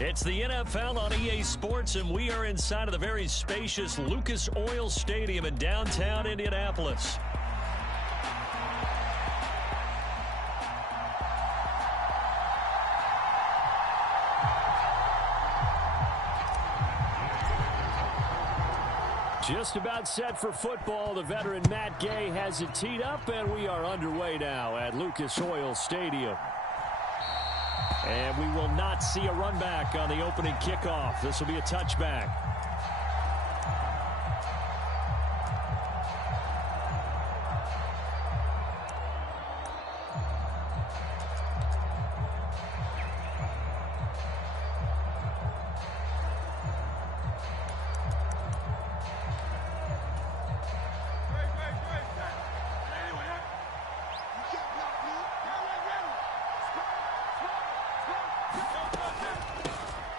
It's the NFL on EA Sports, and we are inside of the very spacious Lucas Oil Stadium in downtown Indianapolis. Just about set for football. The veteran Matt Gay has it teed up, and we are underway now at Lucas Oil Stadium. And we will not see a run back on the opening kickoff. This will be a touchback.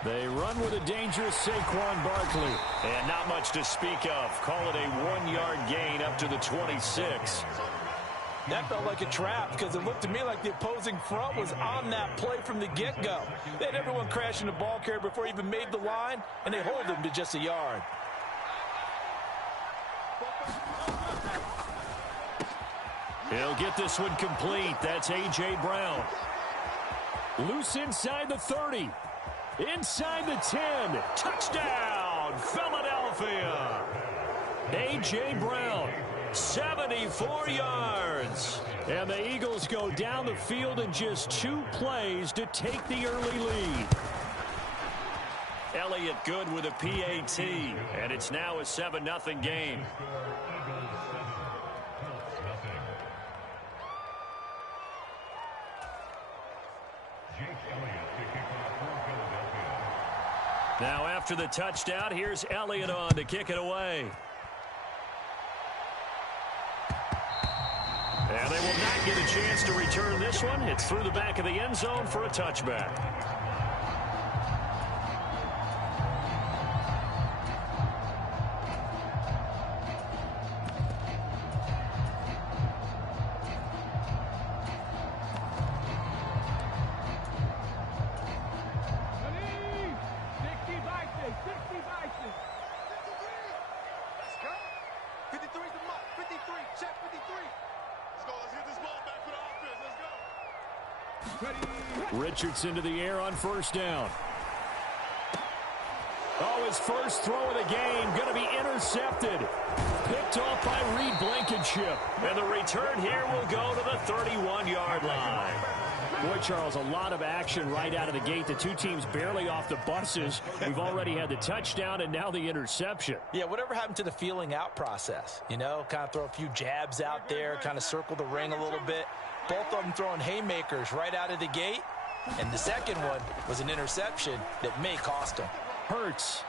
They run with a dangerous Saquon Barkley. And not much to speak of. Call it a 1-yard gain up to the 26. That felt like a trap because it looked to me like the opposing front was on that play from the get-go. They had everyone crashing the ball carrier before he even made the line, and they hold him to just a yard. He'll get this one complete. That's A.J. Brown. Loose inside the 30. Inside the 10. Touchdown, Philadelphia. A.J. Brown, 74 yards. And the Eagles go down the field in just 2 plays to take the early lead. Elliott good with a PAT. And it's now a 7-0 game. Now after the touchdown, here's Elliott on to kick it away. And they will not get a chance to return this one. It's through the back of the end zone for a touchback. Richardson to the air on first down. Oh, his first throw of the game going to be intercepted. Picked off by Reed Blankenship. And the return here will go to the 31-yard line. Boy, Charles, a lot of action right out of the gate. The two teams barely off the buses. We've already had the touchdown and now the interception. Yeah, whatever happened to the feeling out process? You know, kind of throw a few jabs out there, kind of circle the ring a little bit. Both of them throwing haymakers right out of the gate. And the second one was an interception that may cost him. Hurts.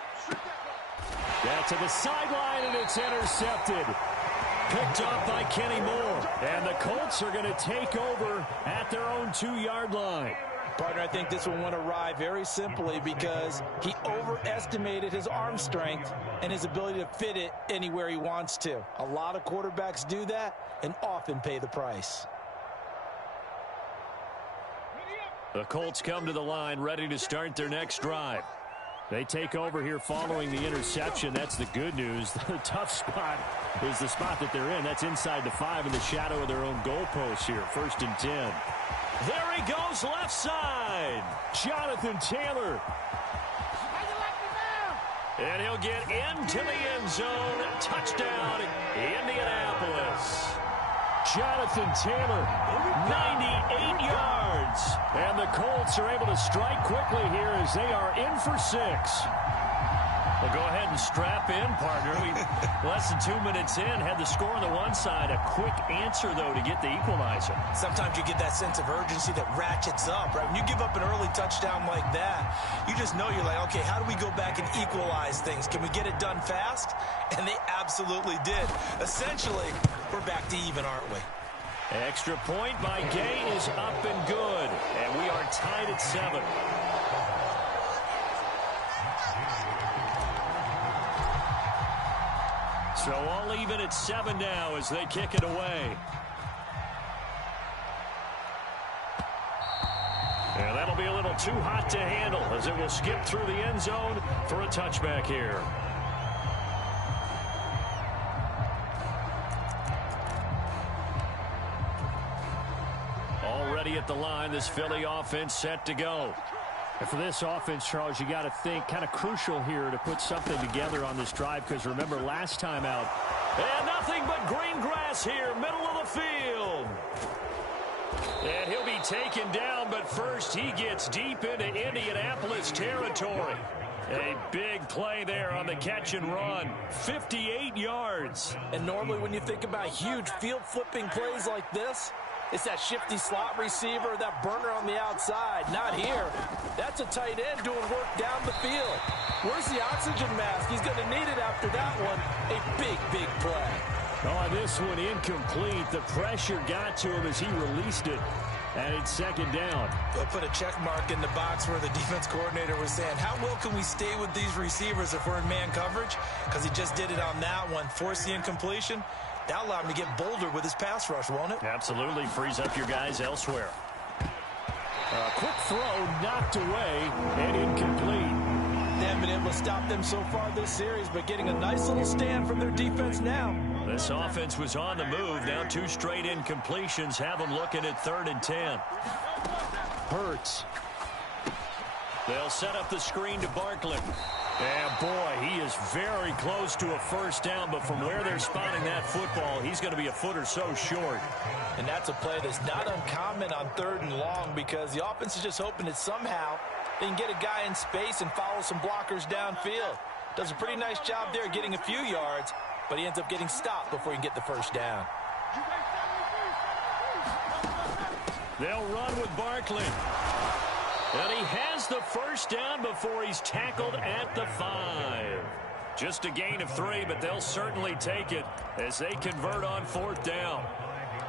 That's to the sideline, and it's intercepted. Picked off by Kenny Moore. And the Colts are going to take over at their own 2-yard line. Partner, I think this one went awry very simply because he overestimated his arm strength and his ability to fit it anywhere he wants to. A lot of quarterbacks do that and often pay the price. The Colts come to the line ready to start their next drive. They take over here following the interception. That's the good news. The tough spot is the spot that they're in. That's inside the 5 in the shadow of their own goalpost here. 1st and 10. There he goes left side. Jonathan Taylor. And he'll get into the end zone. Touchdown, Indianapolis. Jonathan Taylor, 98 yards. And the Colts are able to strike quickly here as they are in for 6. Well, go ahead and strap in, partner. We less than 2 minutes in, had the score on the one side. A quick answer, though, to get the equalizer. Sometimes you get that sense of urgency that ratchets up, right? When you give up an early touchdown like that, you just know you're like, okay, how do we go back and equalize things? Can we get it done fast? And they absolutely did. Essentially, we're back to even, aren't we? Extra point by Gay is up and good. And we are tied at 7. So all even at 7 now as they kick it away. And that'll be a little too hot to handle as it will skip through the end zone for a touchback here. Already at the line, this Philly offense set to go. And for this offense, Charles, you got to think kind of crucial here to put something together on this drive, because remember last time out. And nothing but green grass here, middle of the field. And he'll be taken down, but first he gets deep into Indianapolis territory. A big play there on the catch and run. 58 yards. And normally when you think about huge field-flipping plays like this, it's that shifty slot receiver, that burner on the outside. Not here. That's a tight end doing work down the field. Where's the oxygen mask? He's going to need it after that one. A big, big play. Oh, this one incomplete. The pressure got to him as he released it. And it's second down. They'll put a check mark in the box where the defense coordinator was saying, how well can we stay with these receivers if we're in man coverage? Because he just did it on that one. Force the incompletion. That'll allow him to get bolder with his pass rush, won't it? Absolutely. Frees up your guys elsewhere. A quick throw knocked away and incomplete. They haven't been able to stop them so far this series, but getting a nice little stand from their defense now. This offense was on the move. Now 2 straight incompletions have them looking at 3rd and 10. Hurts. They'll set up the screen to Barkley. And boy, he is very close to a first down, but from where they're spotting that football, he's going to be a foot or so short. And that's a play that's not uncommon on 3rd and long, because the offense is just hoping that somehow they can get a guy in space and follow some blockers downfield. Does a pretty nice job there getting a few yards, but he ends up getting stopped before he can get the first down. They'll run with Barkley. And he has the first down before he's tackled at the 5. Just a gain of 3, but they'll certainly take it as they convert on 4th down.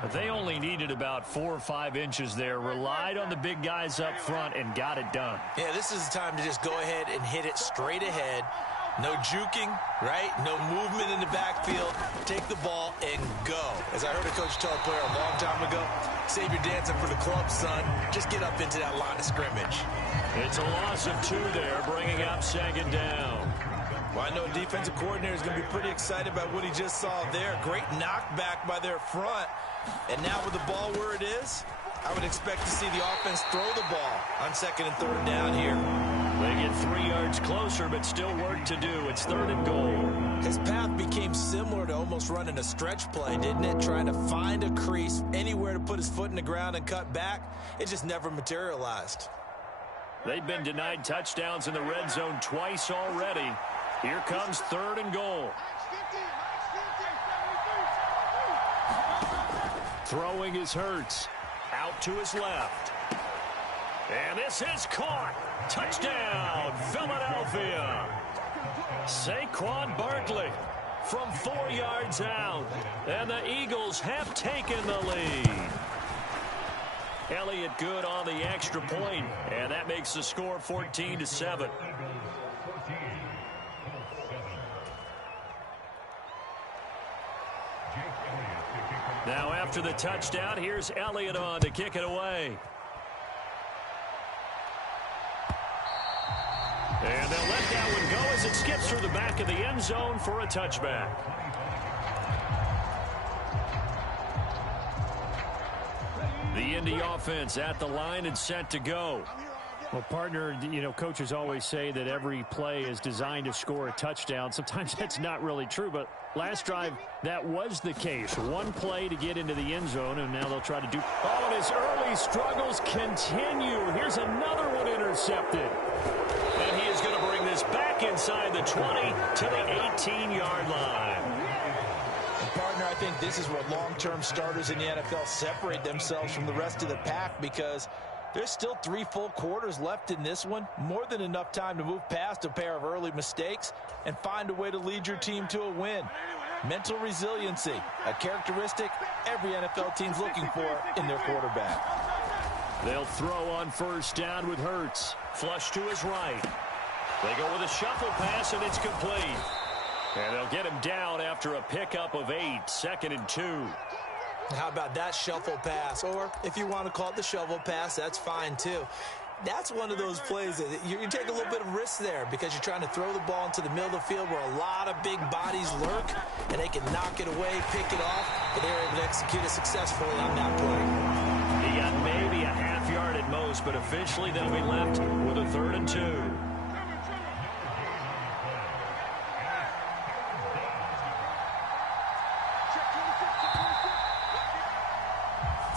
But they only needed about 4 or 5 inches there, relied on the big guys up front, and got it done. Yeah, this is the time to just go ahead and hit it straight ahead. No juking, right? No movement in the backfield. Take the ball and go. As I heard a coach tell a player a long time ago, save your dancing for the club, son. Just get up into that line of scrimmage. It's a loss of 2 there, bringing up 2nd down. Well, I know a defensive coordinator is going to be pretty excited about what he just saw there. Great knockback by their front. And now with the ball where it is, I would expect to see the offense throw the ball on 2nd and 3rd down here. They get 3 yards closer, but still work to do. It's 3rd and goal. His path became similar to almost running a stretch play, didn't it? Trying to find a crease, anywhere to put his foot in the ground and cut back. It just never materialized. They've been denied touchdowns in the red zone twice already. Here comes 3rd and goal. Throwing is Hurts. Out to his left. And this is caught. Touchdown, Philadelphia. Saquon Barkley from 4 yards out. And the Eagles have taken the lead. Elliott good on the extra point, and that makes the score 14-7. Now after the touchdown, here's Elliott on to kick it away. And they'll let that one go as it skips through the back of the end zone for a touchback. The Indy offense at the line and set to go. Well, partner, you know, coaches always say that every play is designed to score a touchdown. Sometimes that's not really true, but last drive, that was the case. One play to get into the end zone, and now they'll try to do... Oh, and his early struggles continue. Here's another one intercepted. And he is going to bring this back inside the 20 to the 18-yard line. And partner, I think this is where long-term starters in the NFL separate themselves from the rest of the pack, because there's still 3 full quarters left in this one. More than enough time to move past a pair of early mistakes and find a way to lead your team to a win. Mental resiliency, a characteristic every NFL team's looking for in their quarterback. They'll throw on first down with Hurts. Flush to his right. They go with a shuffle pass, and it's complete. And they'll get him down after a pickup of 8, 2nd and 2. How about that shuffle pass? Or if you want to call it the shovel pass, that's fine too. That's one of those plays that you take a little bit of risk there because you're trying to throw the ball into the middle of the field where a lot of big bodies lurk, and they can knock it away, pick it off, but they were able to execute it successfully on that play. He got maybe a half yard at most, but officially they'll be left with a 3rd and 2.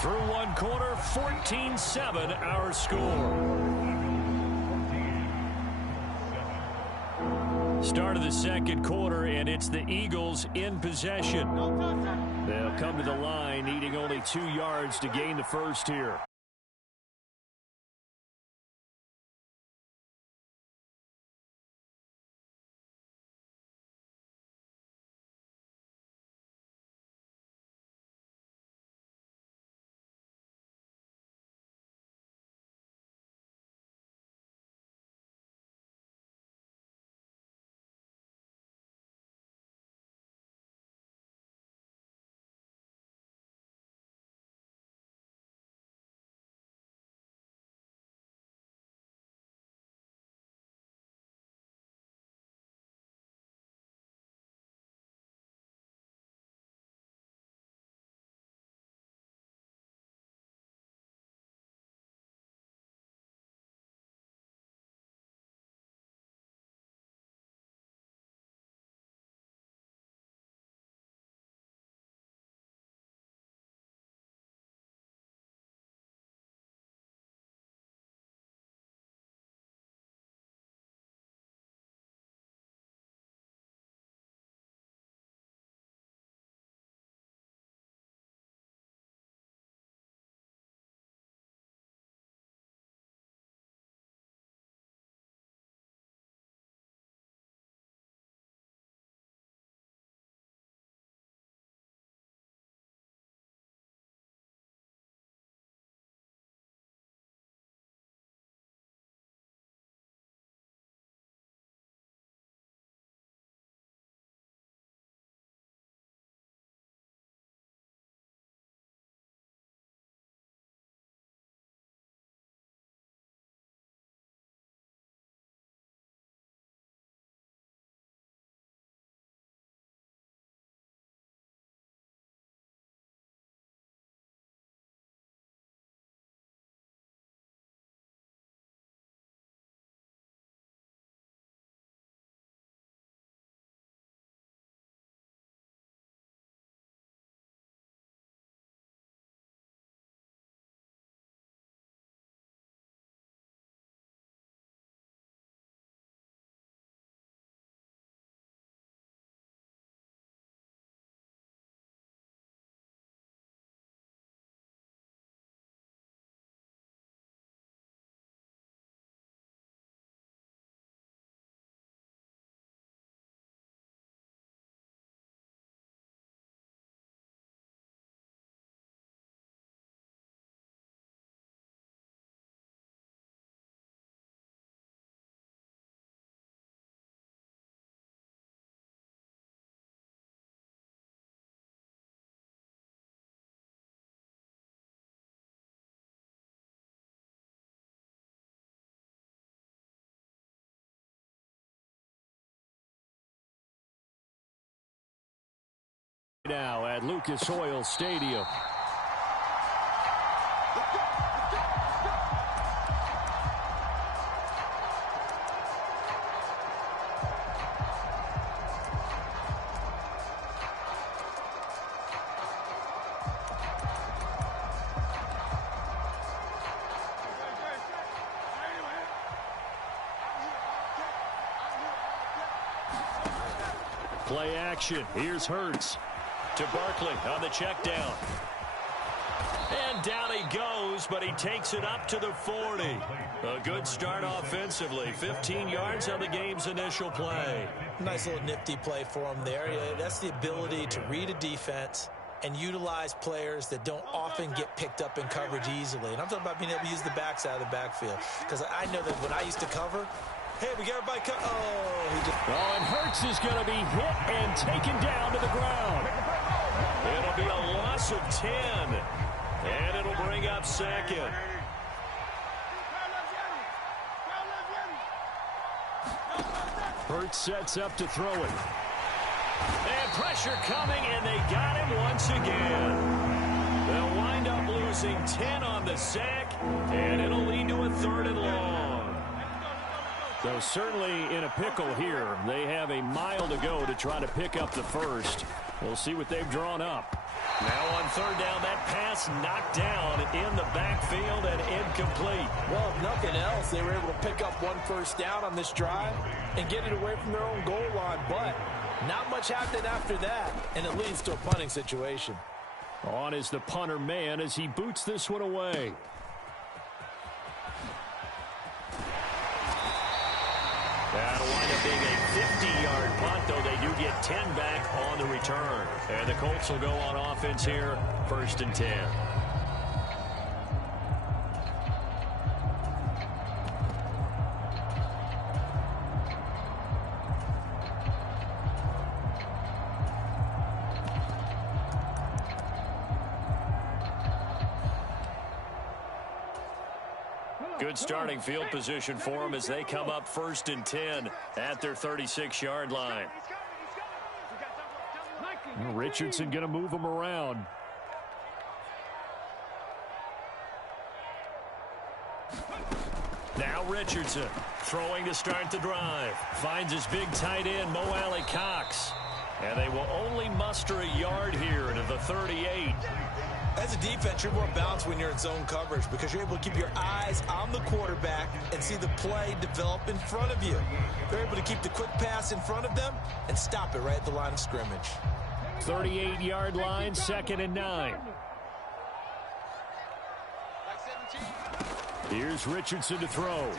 Through one quarter, 14-7 our score. Start of the second quarter, and it's the Eagles in possession. They'll come to the line, needing only 2 yards to gain the first here. Now at Lucas Oil Stadium. Play action. Here's Hurts. To Barkley on the check down. And down he goes, but he takes it up to the 40. A good start offensively. 15 yards on the game's initial play. Nice little nifty play for him there. That's the ability to read a defense and utilize players that don't often get picked up in coverage easily. And I'm talking about being able to use the backside of the backfield. Because I know that when I used to cover, hey, we got everybody cut. And Hurts is going to be hit and taken down to the ground. It'll be a loss loss of 10. And it'll bring up second. Hurts sets up to throw it. And pressure coming, and they got him once again. They'll wind up losing 10 on the sack, and it'll lead to a 3rd and long. So certainly in a pickle here. They have a mile to go to try to pick up the first. We'll see what they've drawn up. Now on 3rd down, that pass knocked down in the backfield and incomplete. Well, if nothing else, they were able to pick up 1 first down on this drive and get it away from their own goal line. But not much happened after that, and it leads to a punting situation. On is the punter man as he boots this one away. That'll wind up being a 50-yard punt, though they do get 10 back on the return. And the Colts will go on offense here, 1st and 10. Good starting field position for them as they come up 1st and 10 at their 36-yard line. Richardson going to move him around. Now Richardson throwing to start the drive. Finds his big tight end, Mo Alley Cox. And they will only muster a yard here to the 38. As a defense, you're more balanced when you're in zone coverage because you're able to keep your eyes on the quarterback and see the play develop in front of you. They're able to keep the quick pass in front of them and stop it right at the line of scrimmage. 38-yard line, 2nd and 9. Here's Richardson to throw.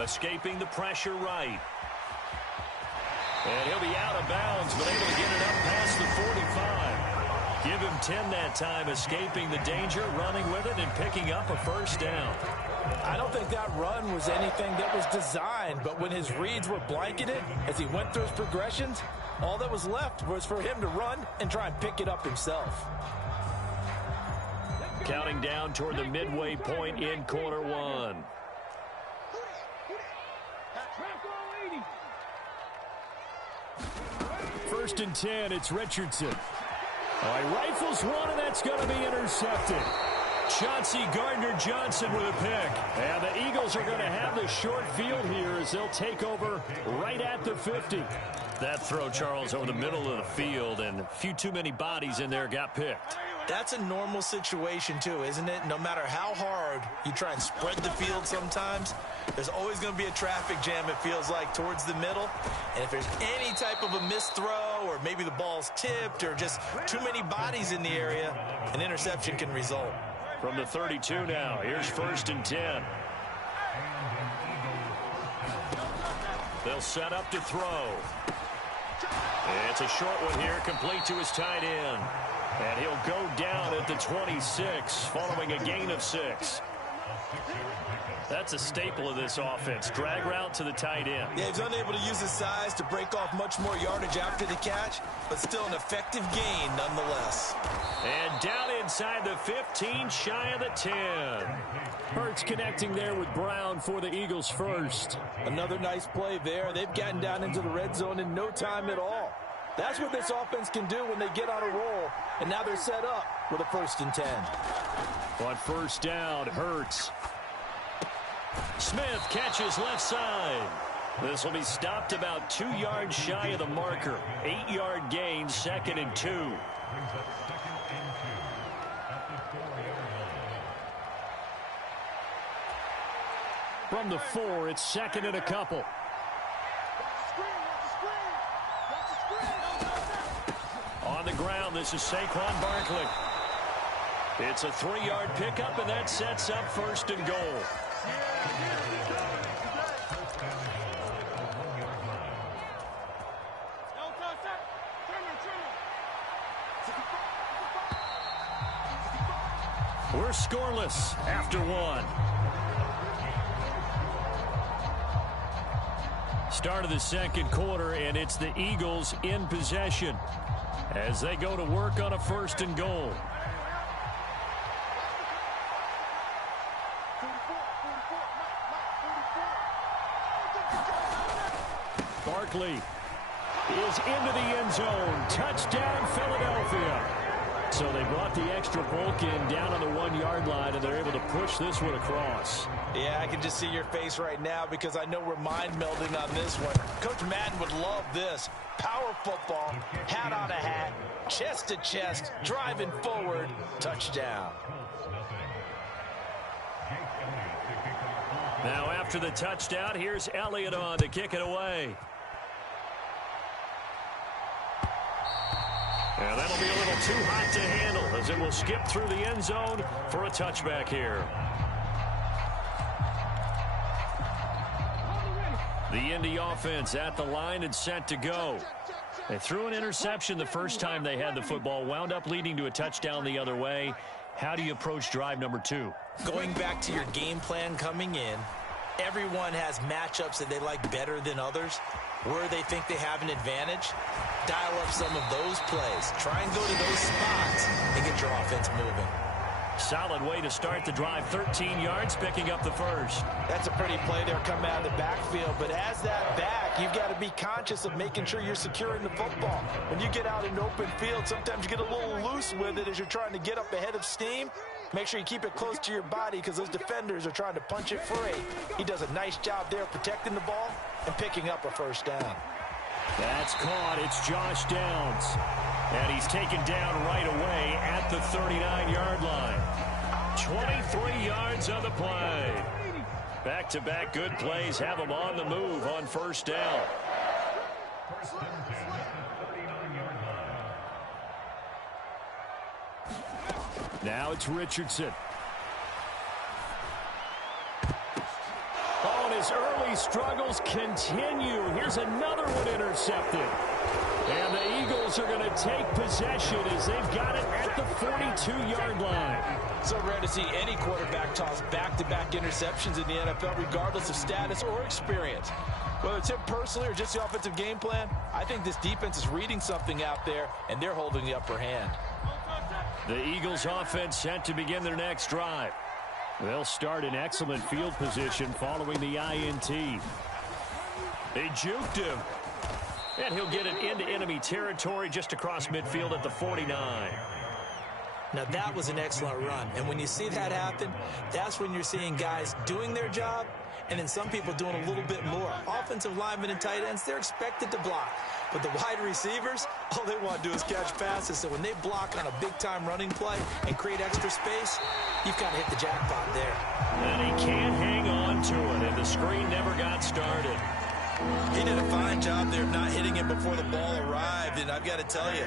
Escaping the pressure right. And he'll be out of bounds, but able to get it up past the 45. Give him 10 that time, escaping the danger, running with it, and picking up a 1st down. I don't think that run was anything that was designed, but when his reads were blanketed, as he went through his progressions, all that was left was for him to run and try and pick it up himself. Counting down toward the midway point in quarter 1. First and 10, it's Richardson. All right, rifles one, and that's going to be intercepted. Chauncey Gardner-Johnson with a pick. And the Eagles are going to have the short field here as they'll take over right at the 50. That throw, Charles, over the middle of the field, and a few too many bodies in there got picked. That's a normal situation, too, isn't it? No matter how hard you try and spread the field sometimes, there's always going to be a traffic jam, it feels like, towards the middle. And if there's any type of a missed throw or maybe the ball's tipped or just too many bodies in the area, an interception can result. From the 32 now, here's 1st and 10. They'll set up to throw. It's a short one here, complete to his tight end. And he'll go down at the 26, following a gain of 6. That's a staple of this offense. Drag route to the tight end. Yeah, he's unable to use his size to break off much more yardage after the catch, but still an effective gain nonetheless. And down inside the 15, shy of the 10. Hurts connecting there with Brown for the Eagles first. Another nice play there. They've gotten down into the red zone in no time at all. That's what this offense can do when they get on a roll, and now they're set up with a 1st and 10. On 1st down, Hurts. Smith catches left side. This will be stopped about 2 yards shy of the marker. 8-yard gain, 2nd and 2. From the 4, it's 2nd and a couple. On the ground, this is Saquon Barkley. It's a 3-yard pickup, and that sets up 1st and goal. We're scoreless after 1. Start of the 2nd quarter, and it's the Eagles in possession. as they go to work on a 1st and goal. Barkley is into the end zone. Touchdown, Philadelphia. So they brought the extra bulk in down on the 1-yard line, and they're able to push this one across. Yeah, I can just see your face right now because I know we're mind melding on this one. Coach Madden would love this. Power football, hat on a hat, chest to chest, driving forward, touchdown. Now after the touchdown, here's Elliott on to kick it away. And that'll be a little too hot to handle as it will skip through the end zone for a touchback here. The Indy offense at the line and set to go. They threw an interception the first time they had the football, wound up leading to a touchdown the other way. How do you approach drive number 2? Going back to your game plan coming in, everyone has matchups that they like better than others. Where they think they have an advantage, dial up some of those plays. Try and go to those spots and get your offense moving. Solid way to start the drive. 13 yards, picking up the first. That's a pretty play there coming out of the backfield. But as that back, you've got to be conscious of making sure you're securing the football. When you get out in open field, sometimes you get a little loose with it as you're trying to get up ahead of steam. Make sure you keep it close to your body because those defenders are trying to punch it free. He does a nice job there protecting the ball and picking up a first down. That's caught. It's Josh Downs. And he's taken down right away at the 39-yard line. 23 yards on the play. Back-to-back good plays have him on the move on first down. Now it's Richardson. Oh, and his early struggles continue. Here's another one intercepted. And the Eagles are going to take possession as they've got it at the 42-yard line. So rare to see any quarterback toss back-to-back interceptions in the NFL, regardless of status or experience. Whether it's him personally or just the offensive game plan, I think this defense is reading something out there, and they're holding the upper hand. The Eagles offense set to begin their next drive. They'll start in excellent field position following the INT. They juked him. And he'll get it into enemy territory just across midfield at the 49. Now that was an excellent run. And when you see that happen, that's when you're seeing guys doing their job and then some people doing a little bit more. Offensive linemen and tight ends, they're expected to block. But the wide receivers, all they want to do is catch passes. So when they block on a big-time running play and create extra space, you've got to hit the jackpot there. And he can't hang on to it, and the screen never got started. He did a fine job there of not hitting it before the ball arrived, and I've got to tell you,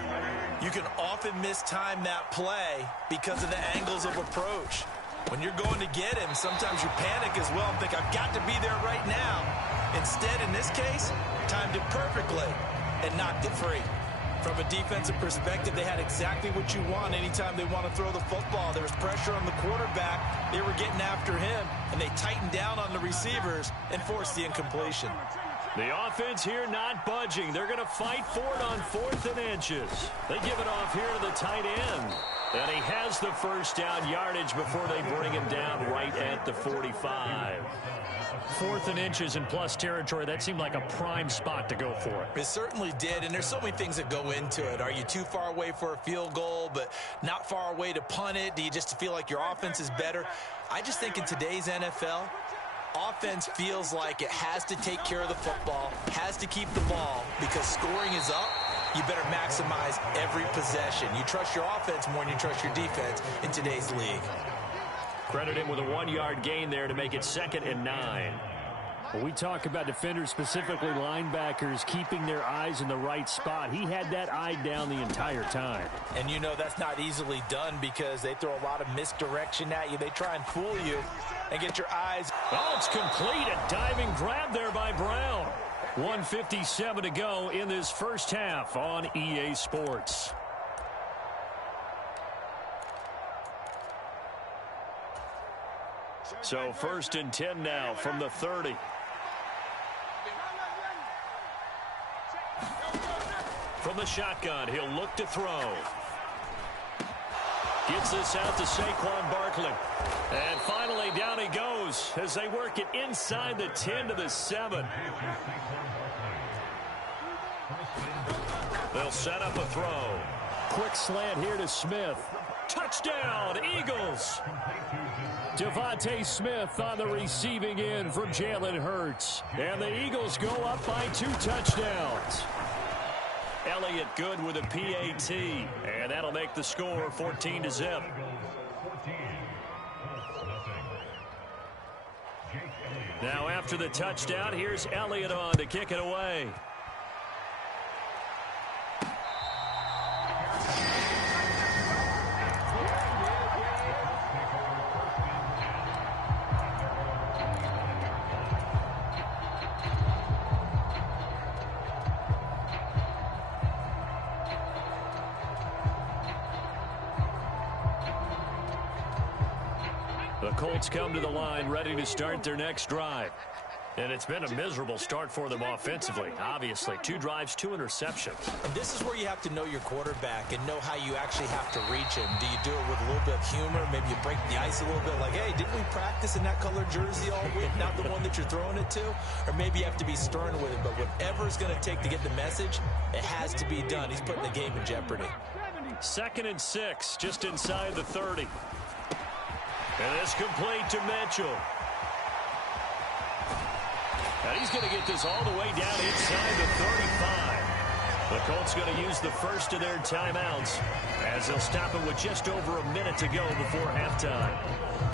you can often mistime that play because of the angles of approach. When you're going to get him, sometimes you panic as well and think, I've got to be there right now. Instead, in this case, timed it perfectly and knocked it free. From a defensive perspective, they had exactly what you want anytime they want to throw the football. There was pressure on the quarterback. They were getting after him, and they tightened down on the receivers and forced the incompletion. The offense here not budging. They're going to fight for it on 4th and inches. They give it off here to the tight end. And he has the first down yardage before they bring him down right at the 45. 4th and inches in plus territory, that seemed like a prime spot to go for it. It certainly did, and there's so many things that go into it. Are you too far away for a field goal, but not far away to punt it? Do you just feel like your offense is better? I just think in today's NFL, offense feels like it has to take care of the football, has to keep the ball, because scoring is up. You better maximize every possession. You trust your offense more than you trust your defense in today's league. Credit him with a 1-yard gain there to make it 2nd and 9. When we talk about defenders, specifically linebackers, keeping their eyes in the right spot, he had that eye down the entire time. And you know that's not easily done because they throw a lot of misdirection at you. They try and fool you and get your eyes. Oh, it's complete. A diving grab there by Brown. 1:57 to go in this first half on EA Sports. So 1st and 10 now from the 30. from the shotgun. He'll look to throw. Gets this out to Saquon Barkley. And finally, down he goes as they work it inside the 10 to the 7. They'll set up a throw. Quick slant here to Smith. Touchdown, Eagles. Devontae Smith on the receiving end from Jalen Hurts. And the Eagles go up by 2 touchdowns. Elliott good with a PAT. And that'll make the score 14-0. Now after the touchdown, here's Elliott on to kick it away. The Colts come to the line ready to start their next drive. And it's been a miserable start for them offensively. Obviously, 2 drives, 2 interceptions. And this is where you have to know your quarterback and know how you actually have to reach him. Do you do it with a little bit of humor? Maybe you break the ice a little bit like, hey, didn't we practice in that color jersey all week, not the one that you're throwing it to? Or maybe you have to be stern with it. But whatever it's going to take to get the message, it has to be done. He's putting the game in jeopardy. 2nd and 6, just inside the 30. And it's complete to Mitchell. And he's going to get this all the way down inside the 35. The Colts going to use the first of their timeouts as they'll stop it with just over a minute to go before halftime.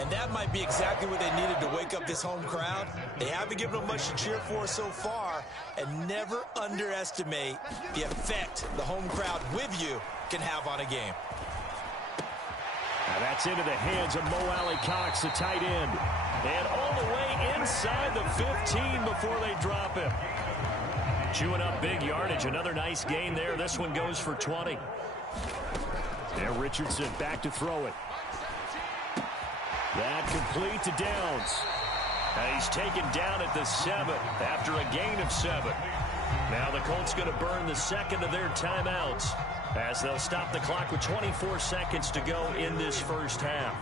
And that might be exactly what they needed to wake up this home crowd. They haven't given them much to cheer for so far. And never underestimate the effect the home crowd with you can have on a game. Now that's into the hands of Mo Alley-Cox, the tight end. And all the way inside the 15 before they drop him. Chewing up big yardage. Another nice gain there. This one goes for 20. And Richardson back to throw it. That complete to Downs. And he's taken down at the 7 after a gain of 7. Now the Colts going to burn the second of their timeouts as they'll stop the clock with 24 seconds to go in this first half.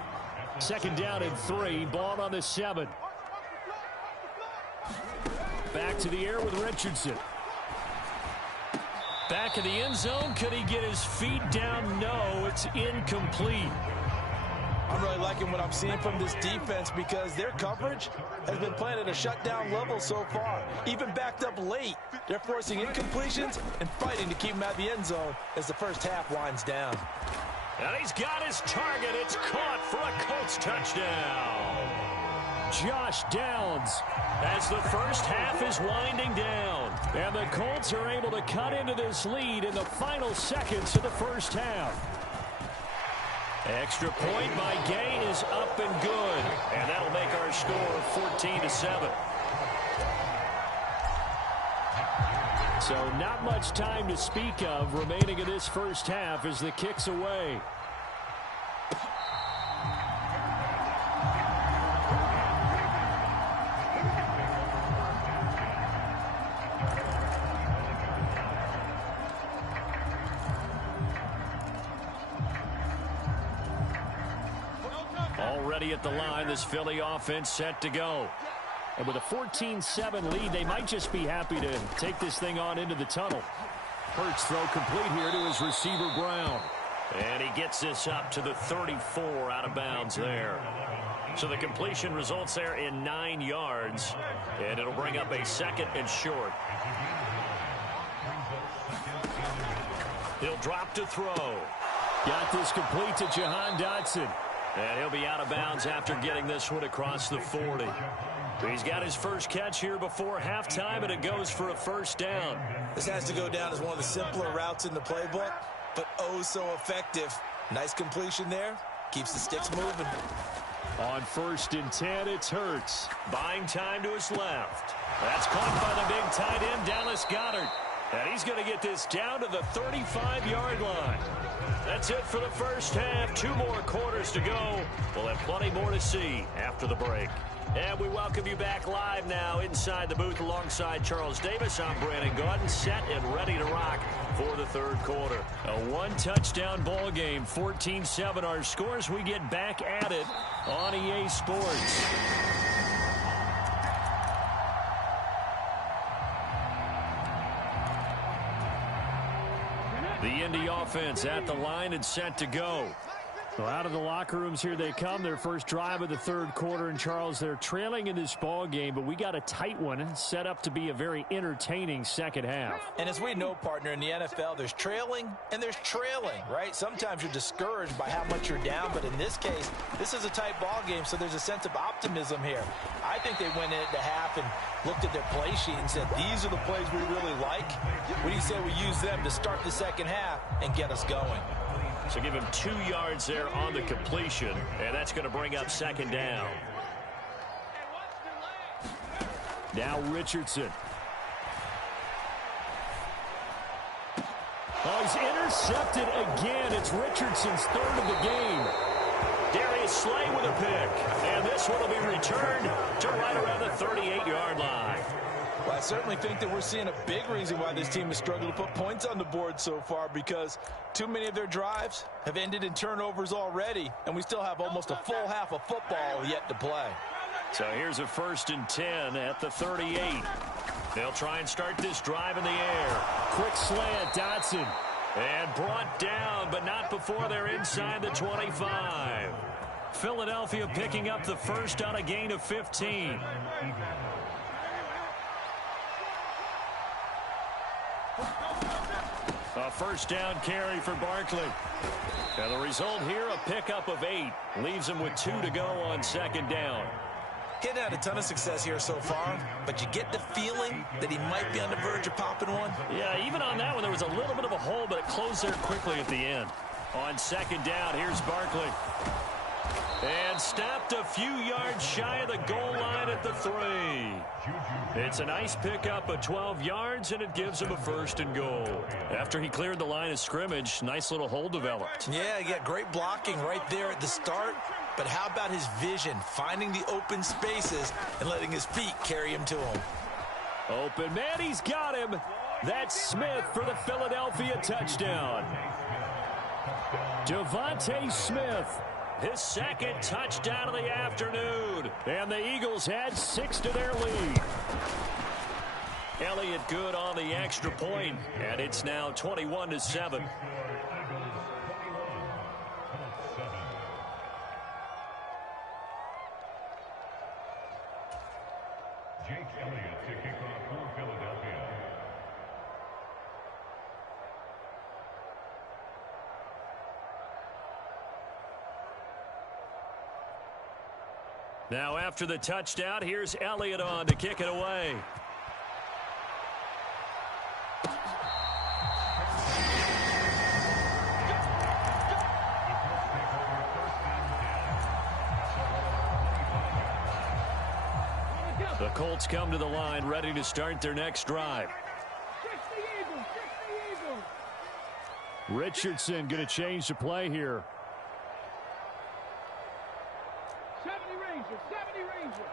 2nd down and 3. Ball on the 7. Back to the air with Richardson. Back in the end zone. Could he get his feet down? No, it's incomplete. I'm really liking what I'm seeing from this defense because their coverage has been playing at a shutdown level so far. Even backed up late, they're forcing incompletions and fighting to keep them at the end zone as the first half winds down. And he's got his target. It's caught for a Colts touchdown. Josh Downs. As the first half is winding down. And the Colts are able to cut into this lead in the final seconds of the first half. Extra point by Gay is up and good. And that'll make our score 14-7. So not much time to speak of remaining in this first half as the kick's away. Already at the line, this Philly offense set to go. And with a 14-7 lead, they might just be happy to take this thing on into the tunnel. Hurts throw complete here to his receiver, Brown. And he gets this up to the 34 out of bounds there. So the completion results there in 9 yards. And it'll bring up a 2nd and short. He'll drop to throw. Got this complete to Jahan Dotson. And he'll be out of bounds after getting this one across the 40. He's got his first catch here before halftime, and it goes for a first down. This has to go down as one of the simpler routes in the playbook, but oh so effective. Nice completion there. Keeps the sticks moving. On 1st and 10, it's Hurts. Buying time to his left. That's caught by the big tight end, Dallas Goedert. And he's going to get this down to the 35-yard line. That's it for the first half. 2 more quarters to go. We'll have plenty more to see after the break. And we welcome you back live now inside the booth alongside Charles Davis. I'm Brandon Gaudin, set and ready to rock for the third quarter. A one-touchdown ball game, 14-7 our scores. We get back at it on EA Sports. The Indy offense at the line and set to go. Well, out of the locker rooms here they come. Their first drive of the third quarter. And, Charles, they're trailing in this ball game, but we got a tight one set up to be a very entertaining second half. And as we know, partner, in the NFL, there's trailing and there's trailing, right? Sometimes you're discouraged by how much you're down, but in this case, this is a tight ball game, so there's a sense of optimism here. I think they went into half and looked at their play sheet and said, these are the plays we really like. What do you say we use them to start the second half and get us going? So give him 2 yards there on the completion, and that's going to bring up second down. Now Richardson. Oh, he's intercepted again. It's Richardson's third of the game. Darius Slay with a pick, and this one will be returned to right around the 38-yard line. Well, I certainly think that we're seeing a big reason why this team has struggled to put points on the board so far, because too many of their drives have ended in turnovers already, and we still have almost a full half of football yet to play. So here's a 1st and 10 at the 38. They'll try and start this drive in the air. Quick slant, Dotson. And brought down, but not before they're inside the 25. Philadelphia picking up the first on a gain of 15. A first down carry for Barkley. And the result here, a pickup of 8. Leaves him with 2 to go on second down. He hadn't had a ton of success here so far, but you get the feeling that he might be on the verge of popping one. Yeah, even on that one, there was a little bit of a hole, but it closed there quickly at the end. On second down, here's Barkley. And stopped a few yards shy of the goal line at the 3. It's a nice pickup of 12 yards, and it gives him a 1st and goal. After he cleared the line of scrimmage, nice little hole developed. Yeah, he got great blocking right there at the start. But how about his vision, finding the open spaces and letting his feet carry him to him? Open man, he's got him. That's Smith for the Philadelphia touchdown. Devontae Smith, his second touchdown of the afternoon. And the Eagles add 6 to their lead. Elliott good on the extra point, and it's now 21-7. Now after the touchdown, here's Elliott on to kick it away. The Colts come to the line, ready to start their next drive. Richardson going to change the play here. 70 Ranger.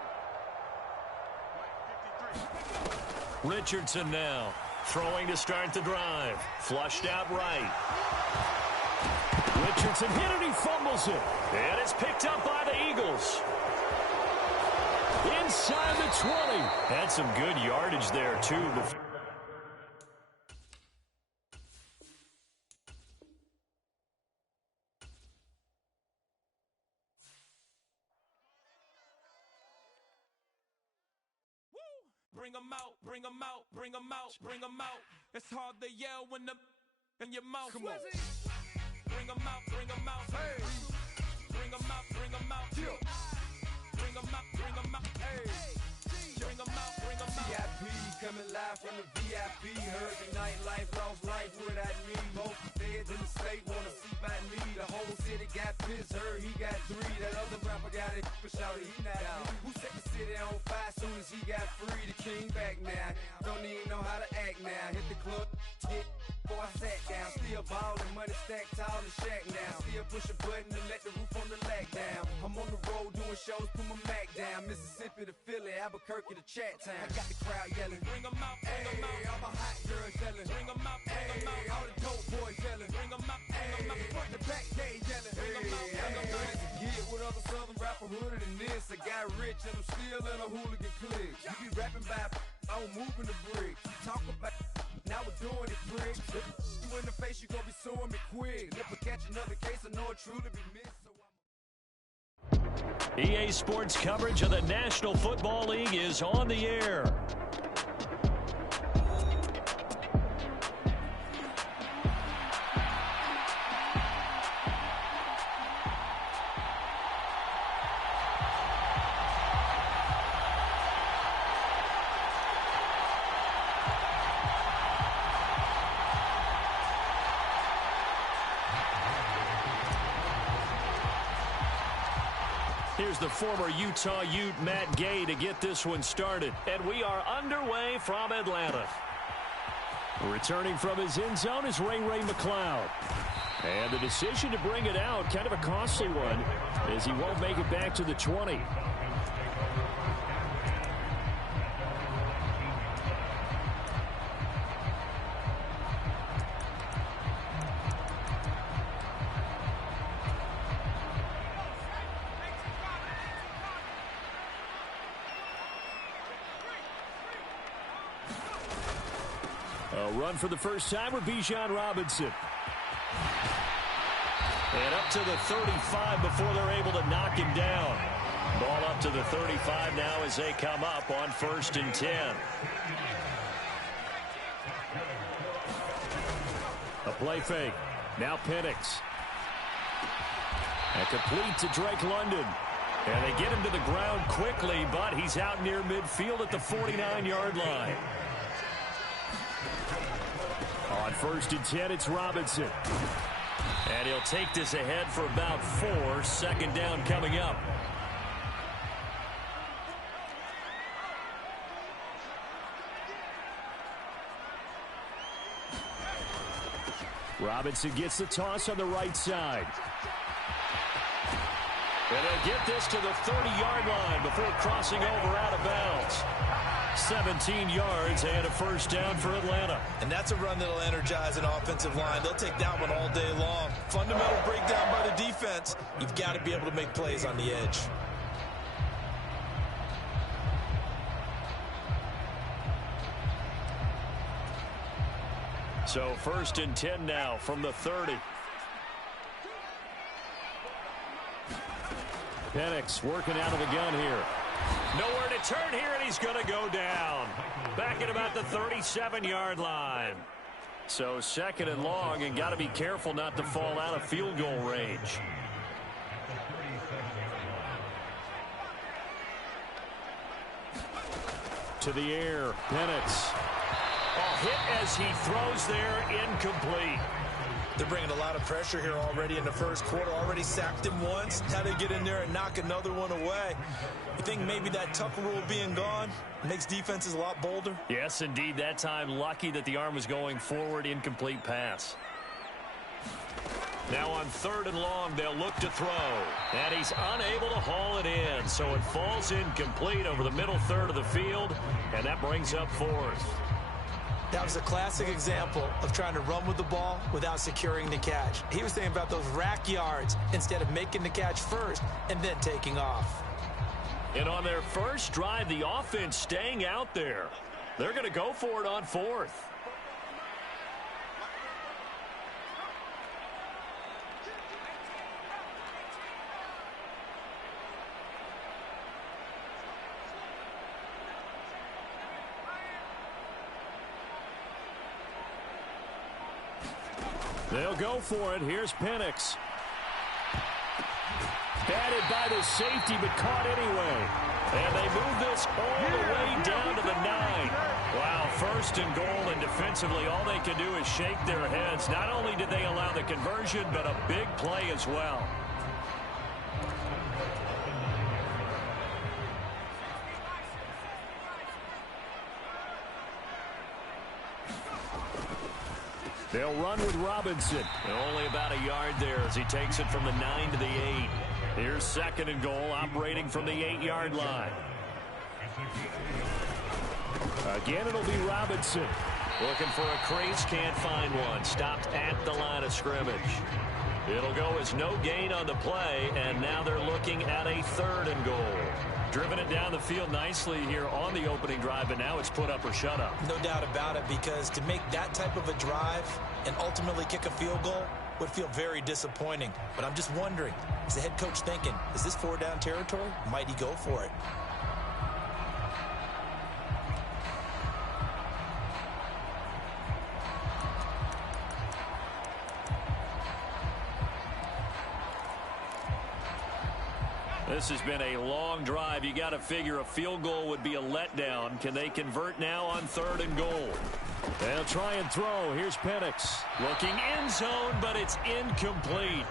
Richardson now throwing to start the drive. Flushed out right. Richardson hit it, he fumbles it. And it's picked up by the Eagles. Inside the 20. Had some good yardage there, too. Bring them out, bring them out, bring them out, bring them out. It's hard to yell when the in your mouth. Come on. Bring them out, bring them out. Hey. Bring them out, bring them out. Bring them out, bring them out. Hey. Bring them out, bring them out. VIP coming live from the VIP. Heard the nightlife, lost life without me. Most feds in the state wanna see by me. The whole city got pissed, heard he got 3. That other rapper got it, but shouted he not out. Who set the city on fire soon as he got free? The king back now, don't even know how to act now. Hit the club, hit, before I sat down. Still ballin', money stacked tall and shack now. Still push a button to let the roof on the lag down. I'm on the road doing doing shows, put my Mac down. Mississippi to Philly, Albuquerque to Chat-Town. I got the crowd yelling. Bring 'em out, bring 'em out. All my hot girls yelling. Bring 'em out, bring 'em out. All the dope boys yelling. Bring 'em out, bring 'em out. Front the back, they yelling. Bring 'em out, bring 'em out. Get with other southern rapper hooded than this. I got rich and I'm still in a hooligan clique. You be rapping by, I'm moving the bricks. Talk about, now we're doing it, prick. You in the face, you gon' be suing me quick. If I catch another case, I know it truly be missed. EA Sports coverage of the National Football League is on the air. Here's the former Utah Ute, Matt Gay, to get this one started. And we are underway from Atlanta. Returning from his end zone is Ray McLeod. And the decision to bring it out, kind of a costly one, as he won't make it back to the 20. A run for the first time with Bijan Robinson. And up to the 35 before they're able to knock him down. Ball up to the 35 now as they come up on 1st and 10. A play fake. Now Penix. And complete to Drake London. And they get him to the ground quickly, but he's out near midfield at the 49-yard line. On 1st and 10, it's Robinson. And he'll take this ahead for about 4. 2nd down coming up. Robinson gets the toss on the right side. And they'll get this to the 30-yard line before crossing over out of bounds. 17 yards and a 1st down for Atlanta. And that's a run that'll energize an offensive line. They'll take that one all day long. Fundamental breakdown by the defense. You've got to be able to make plays on the edge. So 1st and 10 now from the 30. Penix working out of the gun here. Nowhere to turn here, and he's going to go down. Back at about the 37-yard line. So 2nd and long, and got to be careful not to fall out of field goal range. To the air, Penix. A hit as he throws there, incomplete. They're bringing a lot of pressure here already in the first quarter. Already sacked him once. Now they get in there and knock another one away. You think maybe that tuck rule being gone makes defenses a lot bolder? Yes, indeed. That time, lucky that the arm was going forward. Incomplete pass. Now on 3rd and long, they'll look to throw. And he's unable to haul it in. So it falls incomplete over the middle third of the field. And that brings up 4th. That was a classic example of trying to run with the ball without securing the catch. He was thinking about those rack yards instead of making the catch first and then taking off. And on their first drive, the offense staying out there. They're going to go for it on 4th. They'll go for it. Here's Penix. Batted by the safety, but caught anyway. And they move this all the way down to the 9. Wow, 1st and goal, and defensively all they can do is shake their heads. Not only did they allow the conversion, but a big play as well. They'll run with Robinson. And only about a yard there as he takes it from the 9 to the 8. Here's 2nd and goal, operating from the 8-yard line. Again, it'll be Robinson. Looking for a crease, can't find one. Stopped at the line of scrimmage. It'll go as no gain on the play, and now they're looking at a 3rd and goal. Driven it down the field nicely here on the opening drive, and now it's put up or shut up. No doubt about it, because to make that type of a drive and ultimately kick a field goal would feel very disappointing. But I'm just wondering, is the head coach thinking, is this 4-down territory? Might he go for it? This has been a long drive. You got to figure a field goal would be a letdown. Can they convert now on 3rd and goal? They'll try and throw. Here's Penix. Looking end zone, but it's incomplete.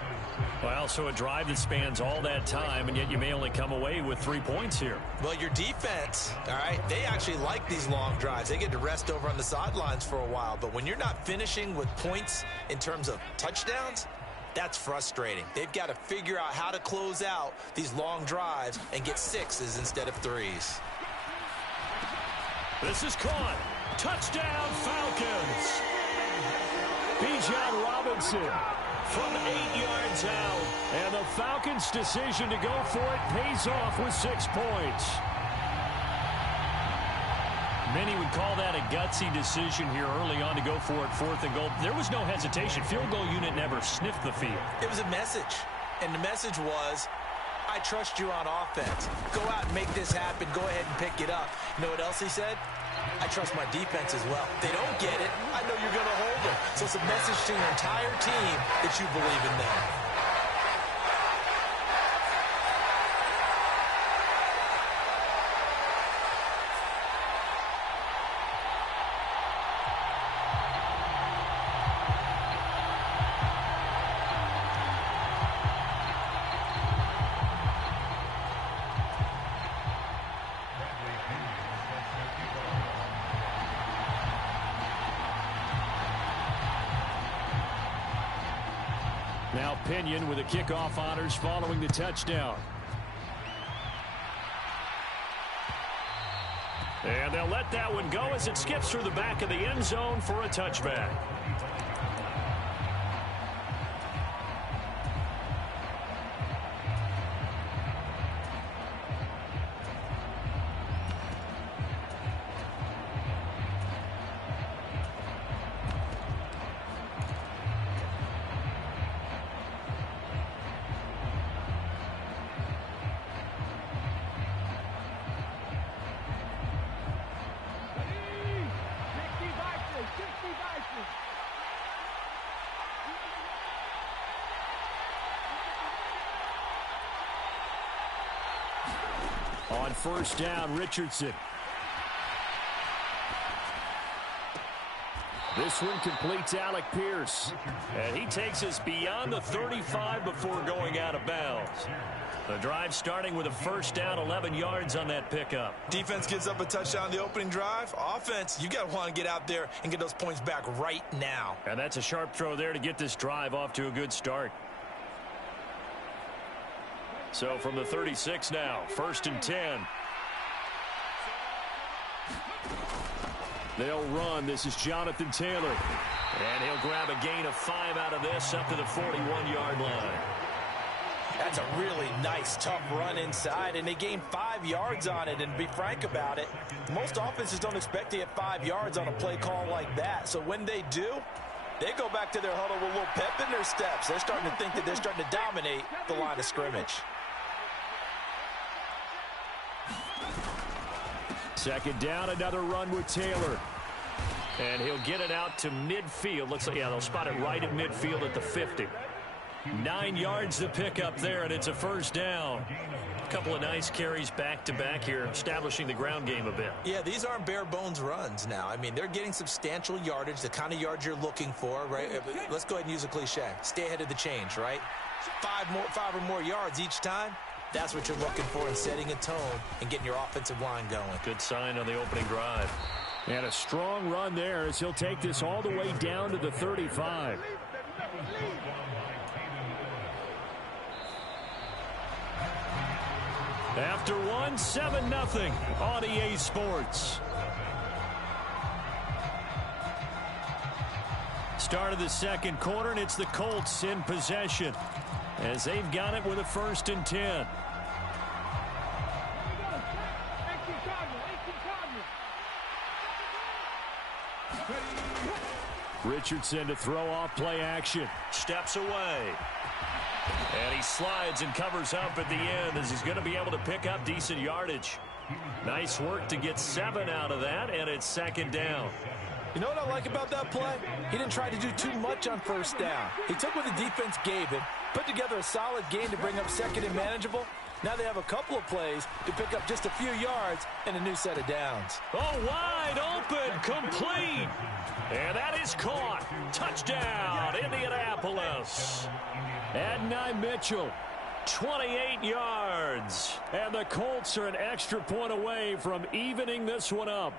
Well, so a drive that spans all that time, and yet you may only come away with 3 points here. Well, your defense, all right, they actually like these long drives. They get to rest over on the sidelines for a while. But when you're not finishing with points in terms of touchdowns, that's frustrating. They've got to figure out how to close out these long drives and get 6s instead of 3s. This is caught. Touchdown, Falcons. Bijan Robinson from 8 yards out. And the Falcons' decision to go for it pays off with 6 points. Many would call that a gutsy decision here early on to go for it 4th and goal. There was no hesitation. Field goal unit never sniffed the field. It was a message, and the message was, I trust you on offense. Go out and make this happen. Go ahead and pick it up. You know what else he said? I trust my defense as well. If they don't get it, I know you're going to hold them. So it's a message to your entire team that you believe in them. Now Pinion with the kickoff honors following the touchdown. And they'll let that one go as it skips through the back of the end zone for a touchback. On 1st down, Richardson. This one completes Alec Pierce. And he takes us beyond the 35 before going out of bounds. The drive starting with a 1st down, 11 yards on that pickup. Defense gives up a touchdown the opening drive. Offense, you got to want to get out there and get those points back right now. And that's a sharp throw there to get this drive off to a good start. So from the 36 now, 1st and 10. They'll run. This is Jonathan Taylor. And he'll grab a gain of 5 out of this up to the 41-yard line. That's a really nice, tough run inside, and they gained 5 yards on it. And to be frank about it, most offenses don't expect to get 5 yards on a play call like that. So when they do, they go back to their huddle with a little pep in their steps. They're starting to think that they're starting to dominate the line of scrimmage. 2nd down, another run with Taylor. And he'll get it out to midfield. Looks like, yeah, they'll spot it right at midfield at the 50. 9 yards to pick up there, and it's a 1st down. A couple of nice carries back-to-back here, establishing the ground game a bit. Yeah, these aren't bare-bones runs now. I mean, they're getting substantial yardage, the kind of yards you're looking for, right? Let's go ahead and use a cliche. Stay ahead of the change, right? 5 or more yards each time. That's what you're looking for in setting a tone and getting your offensive line going. Good sign on the opening drive. And a strong run there as he'll take this all the way down to the 35. After one, 7-0 on EA Sports. Start of the second quarter, and it's the Colts in possession as they've got it with a 1st and 10. Richardson to throw off play action. Steps away. And he slides and covers up at the end as he's going to be able to pick up decent yardage. Nice work to get 7 out of that, and it's 2nd down. You know what I like about that play? He didn't try to do too much on 1st down. He took what the defense gave him, put together a solid game to bring up 2nd and manageable. Now they have a couple of plays to pick up just a few yards and a new set of downs. Oh, wide open, complete. And that is caught. Touchdown, Indianapolis. Adonai Mitchell, 28 yards. And the Colts are an extra point away from evening this one up.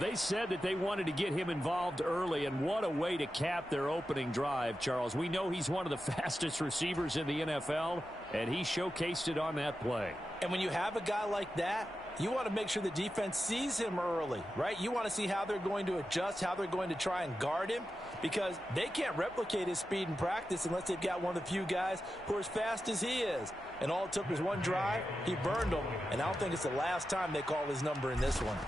They said that they wanted to get him involved early, and what a way to cap their opening drive, Charles. We know he's one of the fastest receivers in the NFL, and he showcased it on that play. And when you have a guy like that, you want to make sure the defense sees him early, right? You want to see how they're going to adjust, how they're going to try and guard him, because they can't replicate his speed in practice unless they've got one of the few guys who are as fast as he is. And all it took was one drive. He burned them, and I don't think it's the last time they call his number in this one.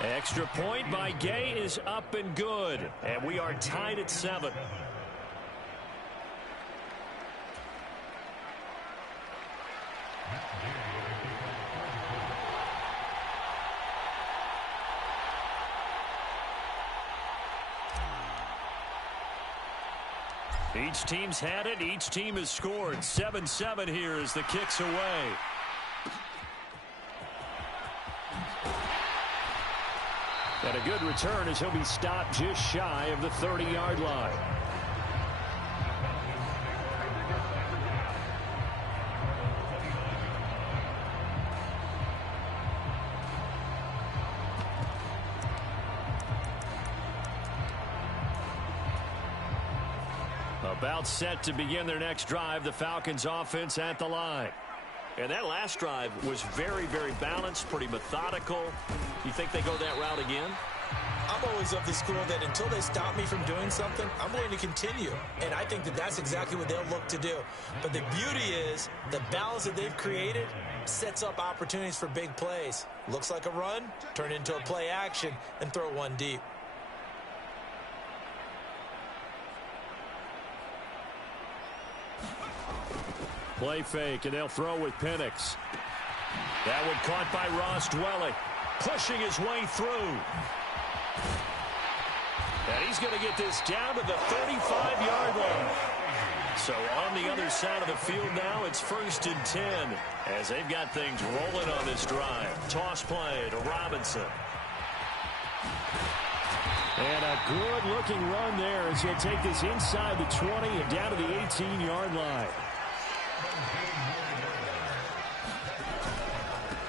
Extra point by Gay is up and good, and we are tied at 7. Each team's had it. Each team has scored. 7-7 here as the kick's away. And a good return as he'll be stopped just shy of the 30-yard line. About set to begin their next drive, the Falcons offense at the line. And that last drive was very, very balanced, pretty methodical. You think they go that route again? I'm always of the school that until they stop me from doing something, I'm going to continue. And I think that that's exactly what they'll look to do. But the beauty is the balance that they've created sets up opportunities for big plays. Looks like a run, turn into a play action, and throw one deep. Play fake, and they'll throw with Penix. That one caught by Ross Dwelly, pushing his way through. And he's going to get this down to the 35-yard line. So on the other side of the field now, it's 1st and 10 as they've got things rolling on this drive. Toss play to Robinson. And a good-looking run there as he'll take this inside the 20 and down to the 18-yard line.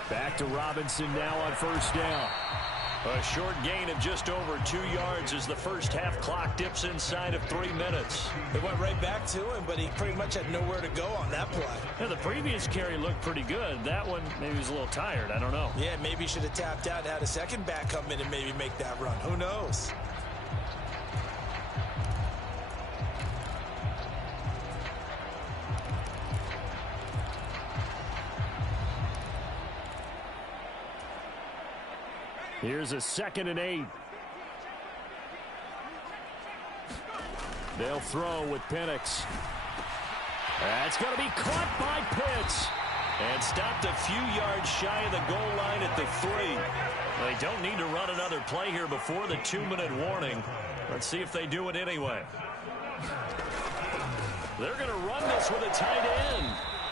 Back to Robinson now on 1st down. A short gain of just over 2 yards as the first half clock dips inside of 3 minutes. It went right back to him, but he pretty much had nowhere to go on that play. Yeah, the previous carry looked pretty good. That one, maybe he was a little tired. I don't know. Yeah, maybe he should have tapped out and had a second back come in and maybe make that run. Who knows? Here's a 2nd and 8. They'll throw with Penix. That's going to be caught by Pitts. And stopped a few yards shy of the goal line at the 3. They don't need to run another play here before the 2-minute warning. Let's see if they do it anyway. They're going to run this with a tight end.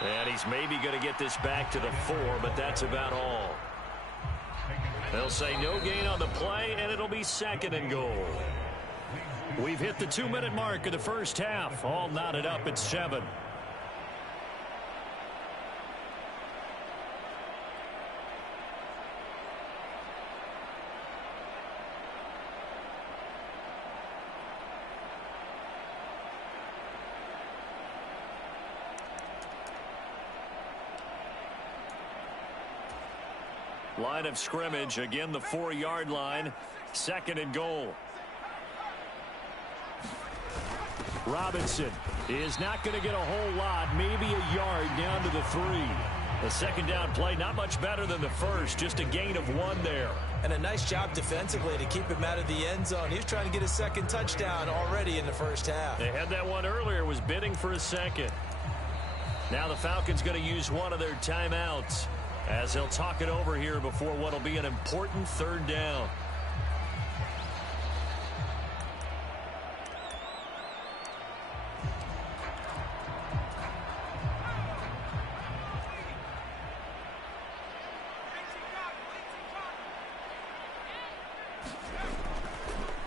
And he's maybe going to get this back to the 4, but that's about all. They'll say no gain on the play, and it'll be 2nd and goal. We've hit the 2-minute mark of the first half. All knotted up at 7. Line of scrimmage, again the 4-yard line, 2nd and goal. Robinson is not going to get a whole lot, maybe a yard down to the 3. The 2nd down play, not much better than the first, just a gain of 1 there. And a nice job defensively to keep him out of the end zone. He was trying to get his 2nd touchdown already in the first half. They had that one earlier, was bidding for a 2nd. Now the Falcons going to use one of their timeouts as they'll talk it over here before what will be an important 3rd down.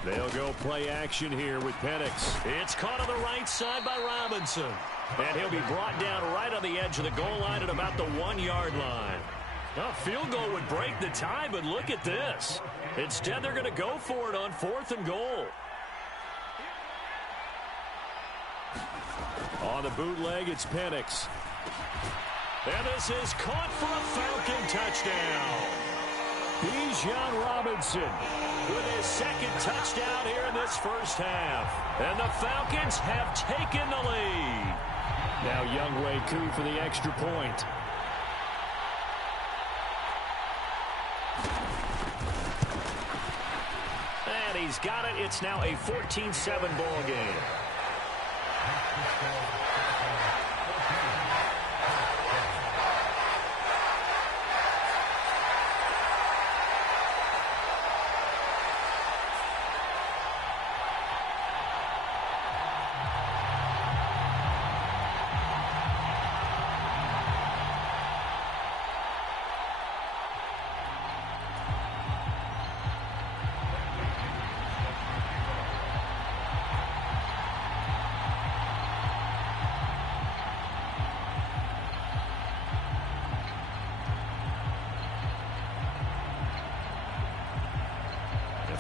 They'll go play action here with Penix. It's caught on the right side by Robinson. And he'll be brought down right on the edge of the goal line at about the 1-yard line. A field goal would break the tie, but look at this. Instead, they're going to go for it on 4th and goal. On the bootleg, it's Penix. And this is caught for a Falcon touchdown. Bijan Robinson with his 2nd touchdown here in this first half. And the Falcons have taken the lead. Now Younghoe Koo for the extra point. And he's got it. It's now a 14-7 ball game.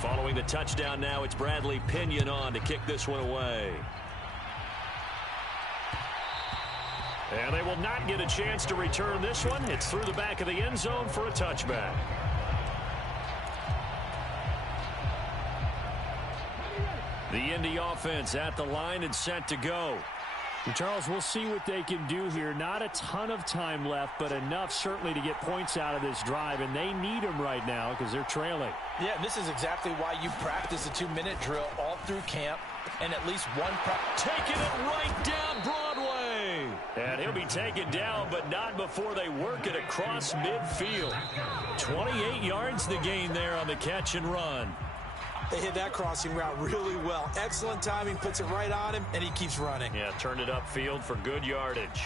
Following the touchdown now, it's Bradley Pinion on to kick this one away. And they will not get a chance to return this one. It's through the back of the end zone for a touchback. The Indy offense at the line and set to go. And Charles, we'll see what they can do here. Not a ton of time left, but enough certainly to get points out of this drive, and they need them right now because they're trailing. Yeah, this is exactly why you practice a 2-minute drill all through camp, and at least one taking it right down Broadway. And he'll be taken down, but not before they work it across midfield. 28 yards the gain there on the catch and run. They hit that crossing route really well. Excellent timing, puts it right on him, and he keeps running. Yeah, turned it upfield for good yardage.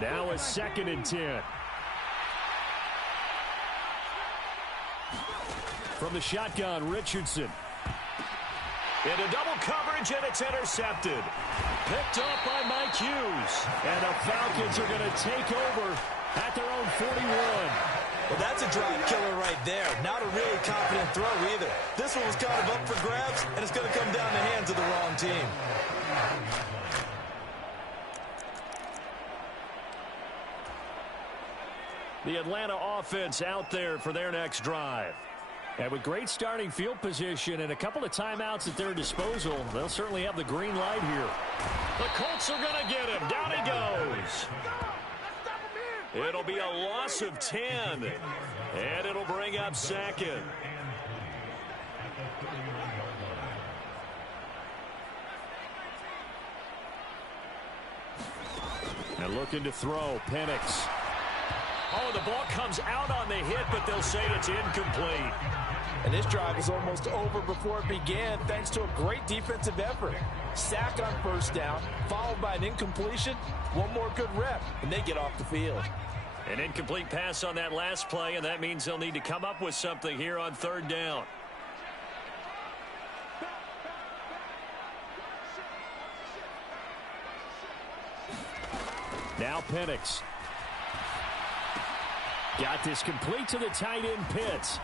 Now a 2nd and 10. From the shotgun, Richardson. Into double coverage, and it's intercepted. Picked up by Mike Hughes. And the Falcons are going to take over at their own 41. Well, that's a drive killer right there. Not a really confident throw either. This one was kind of up for grabs, and it's going to come down the hands of the wrong team. The Atlanta offense out there for their next drive. And with great starting field position and a couple of timeouts at their disposal, they'll certainly have the green light here. The Colts are going to get him. Down he goes. It'll be a loss of 10, and it'll bring up 2nd. And looking to throw, Penix. Oh, the ball comes out on the hit, but they'll say it's incomplete. And this drive is almost over before it began thanks to a great defensive effort. Sack on 1st down, followed by an incompletion. One more good rep, and they get off the field. An incomplete pass on that last play, and that means they'll need to come up with something here on 3rd down. Now Penix. Got this complete to the tight end, Pitts.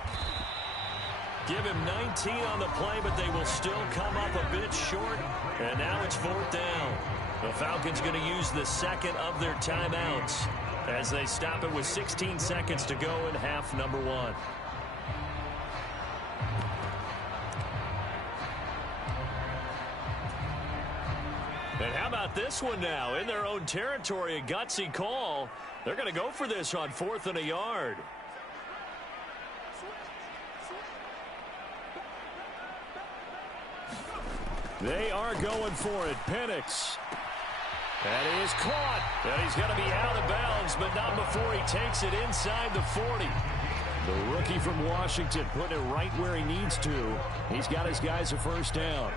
Give him 19 on the play, but they will still come up a bit short. And now it's 4th down. The Falcons going to use the second of their timeouts as they stop it with 16 seconds to go in half number 1. And how about this one now? In their own territory, a gutsy call. They're going to go for this on 4th and a yard. They are going for it. Penix. That is caught. And he's going to be out of bounds, but not before he takes it inside the 40. The rookie from Washington putting it right where he needs to. He's got his guys a first down.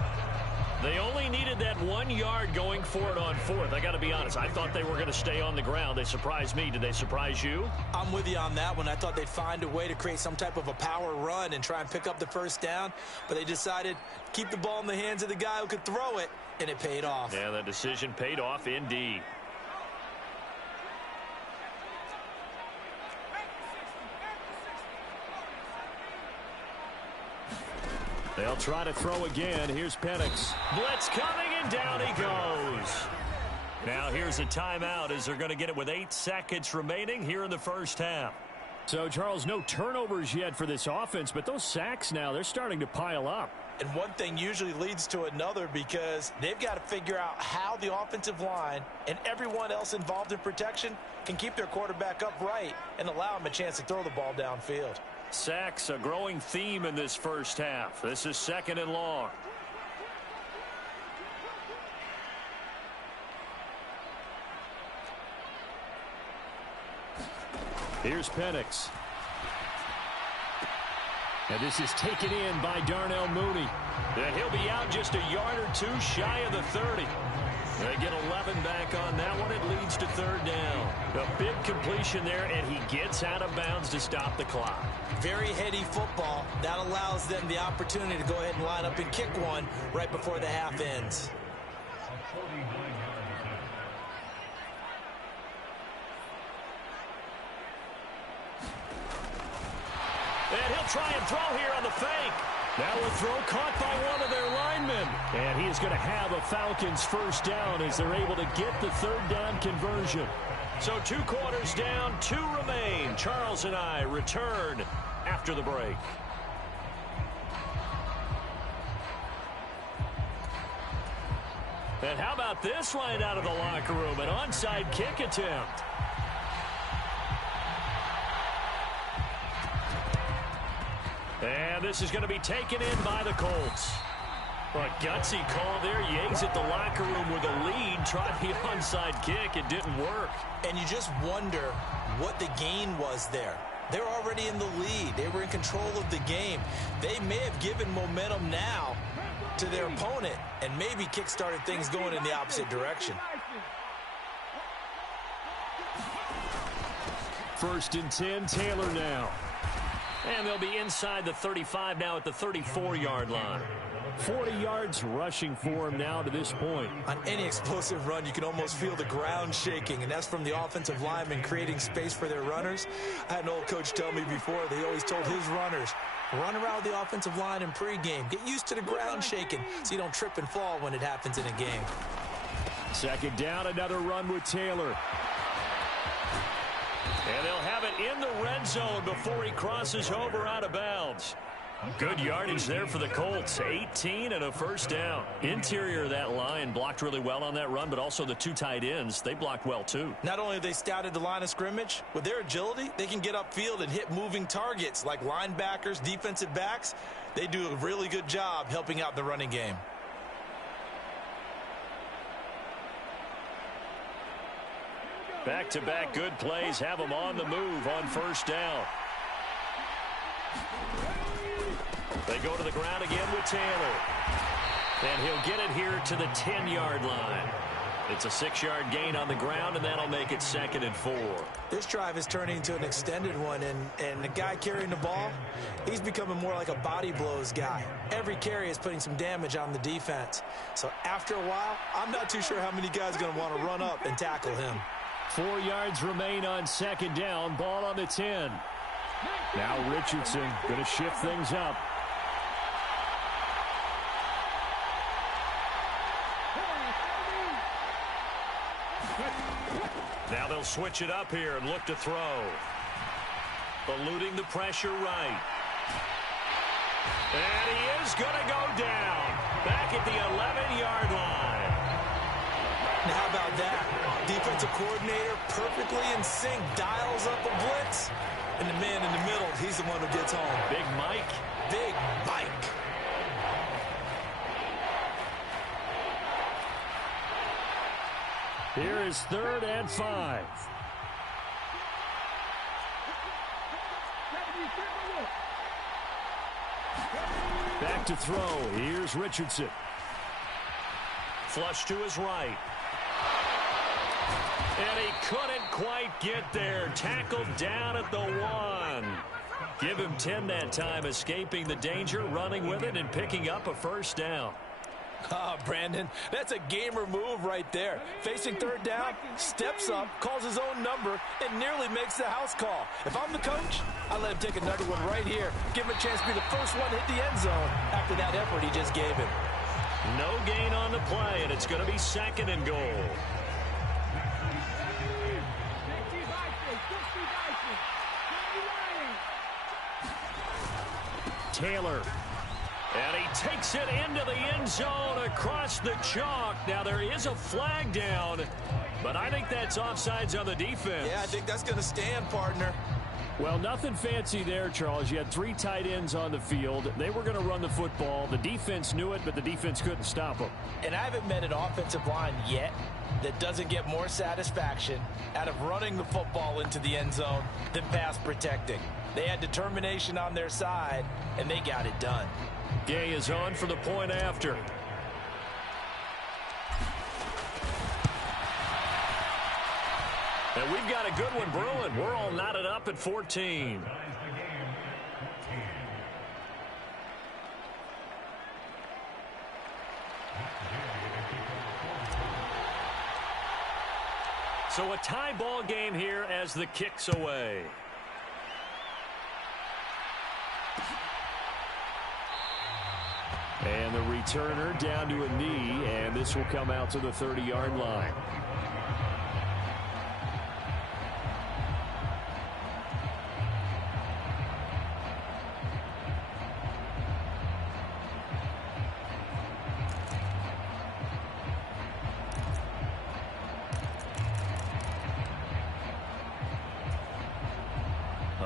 They only needed that 1 yard going for it on 4th. I got to be honest. I thought they were going to stay on the ground. They surprised me. Did they surprise you? I'm with you on that one. I thought they'd find a way to create some type of a power run and try and pick up the first down, but they decided to keep the ball in the hands of the guy who could throw it, and it paid off. Yeah, that decision paid off indeed. They'll try to throw again. Here's Penix. Blitz coming, and down he goes. Now here's a timeout as they're going to get it with 8 seconds remaining here in the first half. So, Charles, no turnovers yet for this offense, but those sacks now, they're starting to pile up. And one thing usually leads to another because they've got to figure out how the offensive line and everyone else involved in protection can keep their quarterback upright and allow him a chance to throw the ball downfield. Sacks, a growing theme in this first half. This is 2nd and long. Here's Penix. And this is taken in by Darnell Mooney. And he'll be out just a yard or 2 shy of the 30. They get 11 back on that one. It leads to 3rd down. A big completion there, and he gets out of bounds to stop the clock. Very heady football. That allows them the opportunity to go ahead and line up and kick one right before the half ends. And he'll try and throw here on the fake. That will throw caught by one of their linemen. And he is going to have a Falcons first down as they're able to get the 3rd down conversion. So 2 quarters down, 2 remain. Charles and I return after the break. And how about this line out of the locker room? An onside kick attempt. And this is going to be taken in by the Colts. A gutsy call there. Yates at the locker room with a lead. Tried the onside kick. It didn't work. And you just wonder what the gain was there. They're already in the lead. They were in control of the game. They may have given momentum now to their opponent and maybe kick-started things going in the opposite direction. 1st and 10, Taylor now. And they'll be inside the 35 now at the 34-yard line. 40 yards rushing for him now to this point. On any explosive run, you can almost feel the ground shaking, and that's from the offensive linemen creating space for their runners. I had an old coach tell me before, they always told his runners, run around the offensive line in pregame. Get used to the ground shaking so you don't trip and fall when it happens in a game. 2nd down, another run with Taylor. And they'll have it in the red zone before he crosses over out of bounds. Good yardage there for the Colts. 18 and a first down. Interior of that line blocked really well on that run, but also the 2 tight ends, they blocked well too. Not only have they scouted the line of scrimmage, with their agility, they can get upfield and hit moving targets like linebackers, defensive backs. They do a really good job helping out the running game. Back-to-back good plays have them on the move on first down. They go to the ground again with Taylor. And he'll get it here to the 10-yard line. It's a 6-yard gain on the ground, and that'll make it 2nd and 4. This drive is turning into an extended one, and the guy carrying the ball, he's becoming more like a body blows guy. Every carry is putting some damage on the defense. So after a while, I'm not too sure how many guys are going to want to run up and tackle him. 4 yards remain on 2nd down. Ball on the 10. Now Richardson going to shift things up. Now they'll switch it up here and look to throw. Eluding the pressure right. And he is going to go down. Back at the 11-yard line. Now how about that? Defensive coordinator perfectly in sync. Dials up a blitz. And the man in the middle, he's the one who gets home. Big Mike. Big Mike. Here is 3rd and 5. Back to throw. Here's Richardson. Flush to his right. And he couldn't quite get there. Tackled down at the 1. Give him 10 that time, escaping the danger, running with it, and picking up a first down. Brandon, that's a gamer move right there. Facing 3rd down, steps up, calls his own number, and nearly makes the house call. If I'm the coach, I let him take another one right here. Give him a chance to be the first one to hit the end zone after that effort he just gave him. No gain on the play, and it's going to be 2nd and goal. Taylor. And he takes it into the end zone across the chalk. Now there is a flag down, but I think that's offsides on the defense. Yeah, I think that's going to stand, partner. Well, nothing fancy there, Charles. You had 3 tight ends on the field. They were going to run the football. The defense knew it, but the defense couldn't stop them. And I haven't met an offensive line yet that doesn't get more satisfaction out of running the football into the end zone than pass protecting. They had determination on their side, and they got it done. Gay is on for the point after. And we've got a good one brewing. We're all knotted up at 14. So a tie ball game here as the kick's away. And the returner down to a knee, and this will come out to the 30-yard line.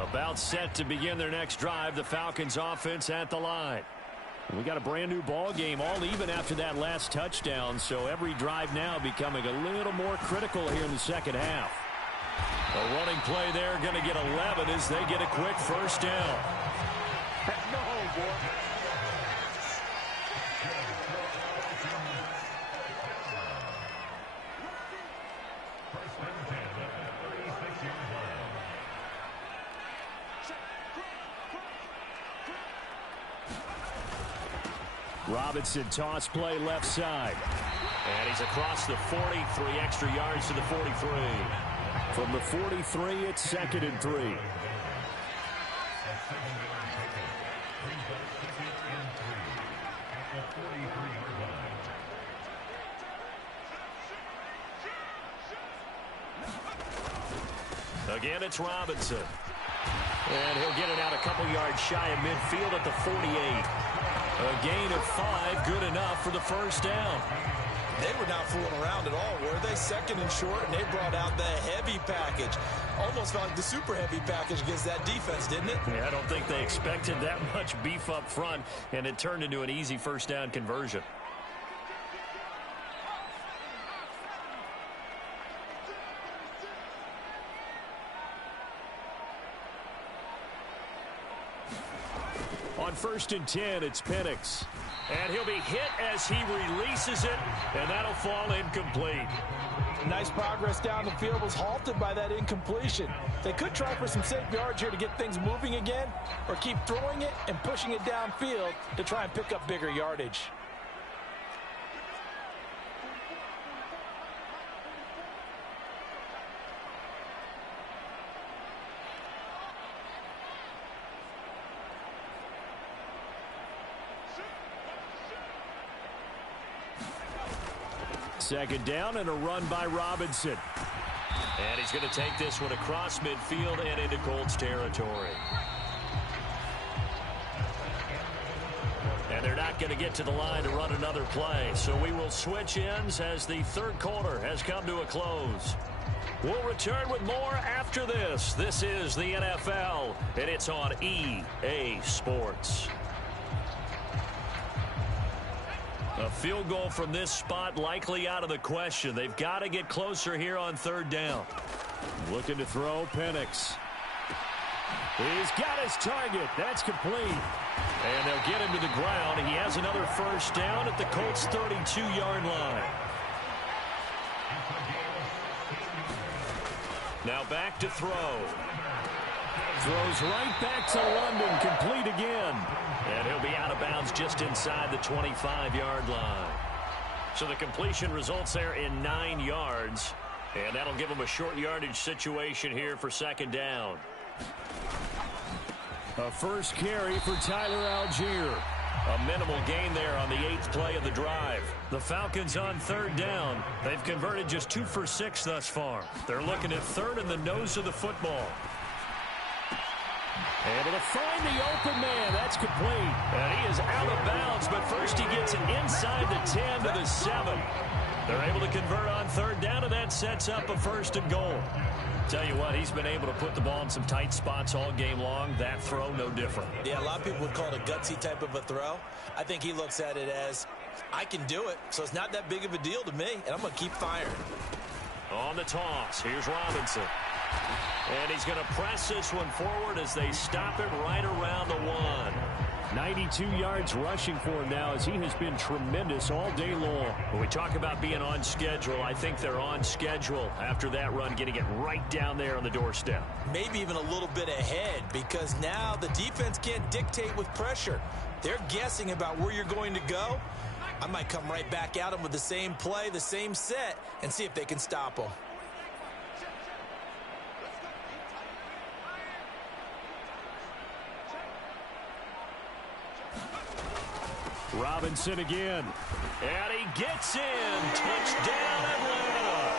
About set to begin their next drive, the Falcons offense at the line. We got a brand new ball game, all even after that last touchdown, so every drive now becoming a little more critical here in the second half. A running play there, going to get 11 as they get a quick first down. No, boy. Robinson toss play left side. And he's across the 40, 3 extra yards to the 43. From the 43, it's 2nd and 3. Again, it's Robinson. And he'll get it out a couple yards shy of midfield at the 48. A gain of 5, good enough for the first down. They were not fooling around at all, were they? 2nd and short, and they brought out the heavy package. Almost felt like the super heavy package against that defense, didn't it? Yeah, I don't think they expected that much beef up front, and it turned into an easy first down conversion. On 1st and 10, it's Penix. And he'll be hit as he releases it, and that'll fall incomplete. Nice progress down the field was halted by that incompletion. They could try for some safe yards here to get things moving again, or keep throwing it and pushing it downfield to try and pick up bigger yardage. Second down and a run by Robinson. And he's going to take this one across midfield and into Colts territory. And they're not going to get to the line to run another play. So we will switch ends as the third quarter has come to a close. We'll return with more after this. This is the NFL, and it's on EA Sports. A field goal from this spot likely out of the question. They've got to get closer here on third down. Looking to throw, Penix. He's got his target. That's complete. And they'll get him to the ground. He has another first down at the Colts' 32-yard line. Now back to throw. Throws right back to London. Complete again. And he'll be out of bounds just inside the 25-yard line. So the completion results there in 9 yards. And that'll give him a short yardage situation here for second down. A first carry for Tyler Algier. A minimal gain there on the 8th play of the drive. The Falcons on third down. They've converted just 2 for 6 thus far. They're looking at third in the nose of the football. Able to find the open man. That's complete. And he is out of bounds, but first he gets it inside the 10 to the 7. They're able to convert on third down, and that sets up a first and goal. Tell you what, he's been able to put the ball in some tight spots all game long. That throw, no different. Yeah, a lot of people would call it a gutsy type of a throw. I think he looks at it as, I can do it, so it's not that big of a deal to me, and I'm going to keep firing. On the toss, here's Robinson. And he's going to press this one forward as they stop it right around the 1. 92 yards rushing for him now as he has been tremendous all day long. When we talk about being on schedule, I think they're on schedule after that run, getting it right down there on the doorstep. Maybe even a little bit ahead, because now the defense can't dictate with pressure. They're guessing about where you're going to go. I might come right back at them with the same play, the same set, and see if they can stop them. Robinson again. And he gets in. Touchdown, Atlanta.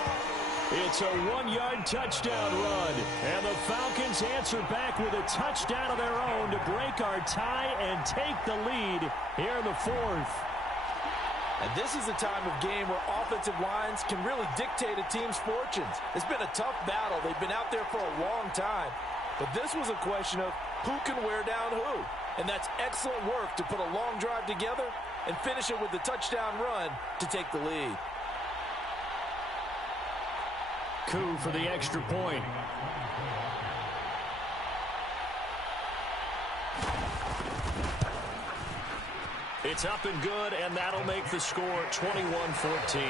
It's a 1-yard touchdown run. And the Falcons answer back with a touchdown of their own to break our tie and take the lead here in the 4th. And this is a time of game where offensive lines can really dictate a team's fortunes. It's been a tough battle. They've been out there for a long time. But this was a question of who can wear down who. And that's excellent work to put a long drive together and finish it with the touchdown run to take the lead. Coup for the extra point. It's up and good, and that'll make the score 21-14.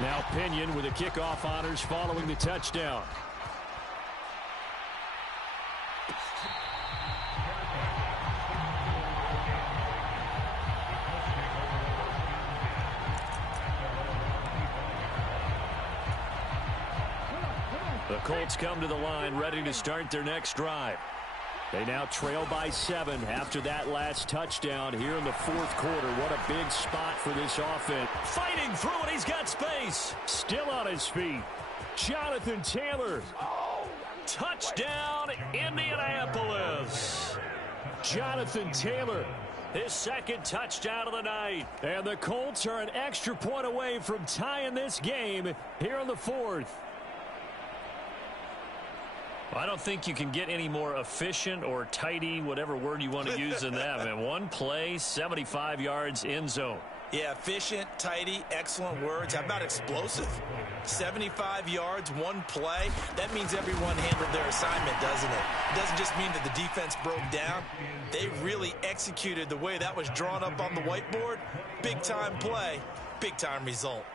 Now Pinion with the kickoff honors following the touchdown. The Colts come to the line ready to start their next drive. They now trail by 7 after that last touchdown here in the 4th quarter. What a big spot for this offense. Fighting through it, he's got space. Still on his feet. Jonathan Taylor. Touchdown, Indianapolis. Jonathan Taylor. His second touchdown of the night. And the Colts are an extra point away from tying this game here in the 4th. I don't think you can get any more efficient or tidy, whatever word you want to use in that. Man, one play, 75 yards, end zone. Yeah, efficient, tidy, excellent words. How about explosive? 75 yards, one play. That means everyone handled their assignment, doesn't it? It doesn't just mean that the defense broke down. They really executed the way that was drawn up on the whiteboard. Big-time play, big-time result.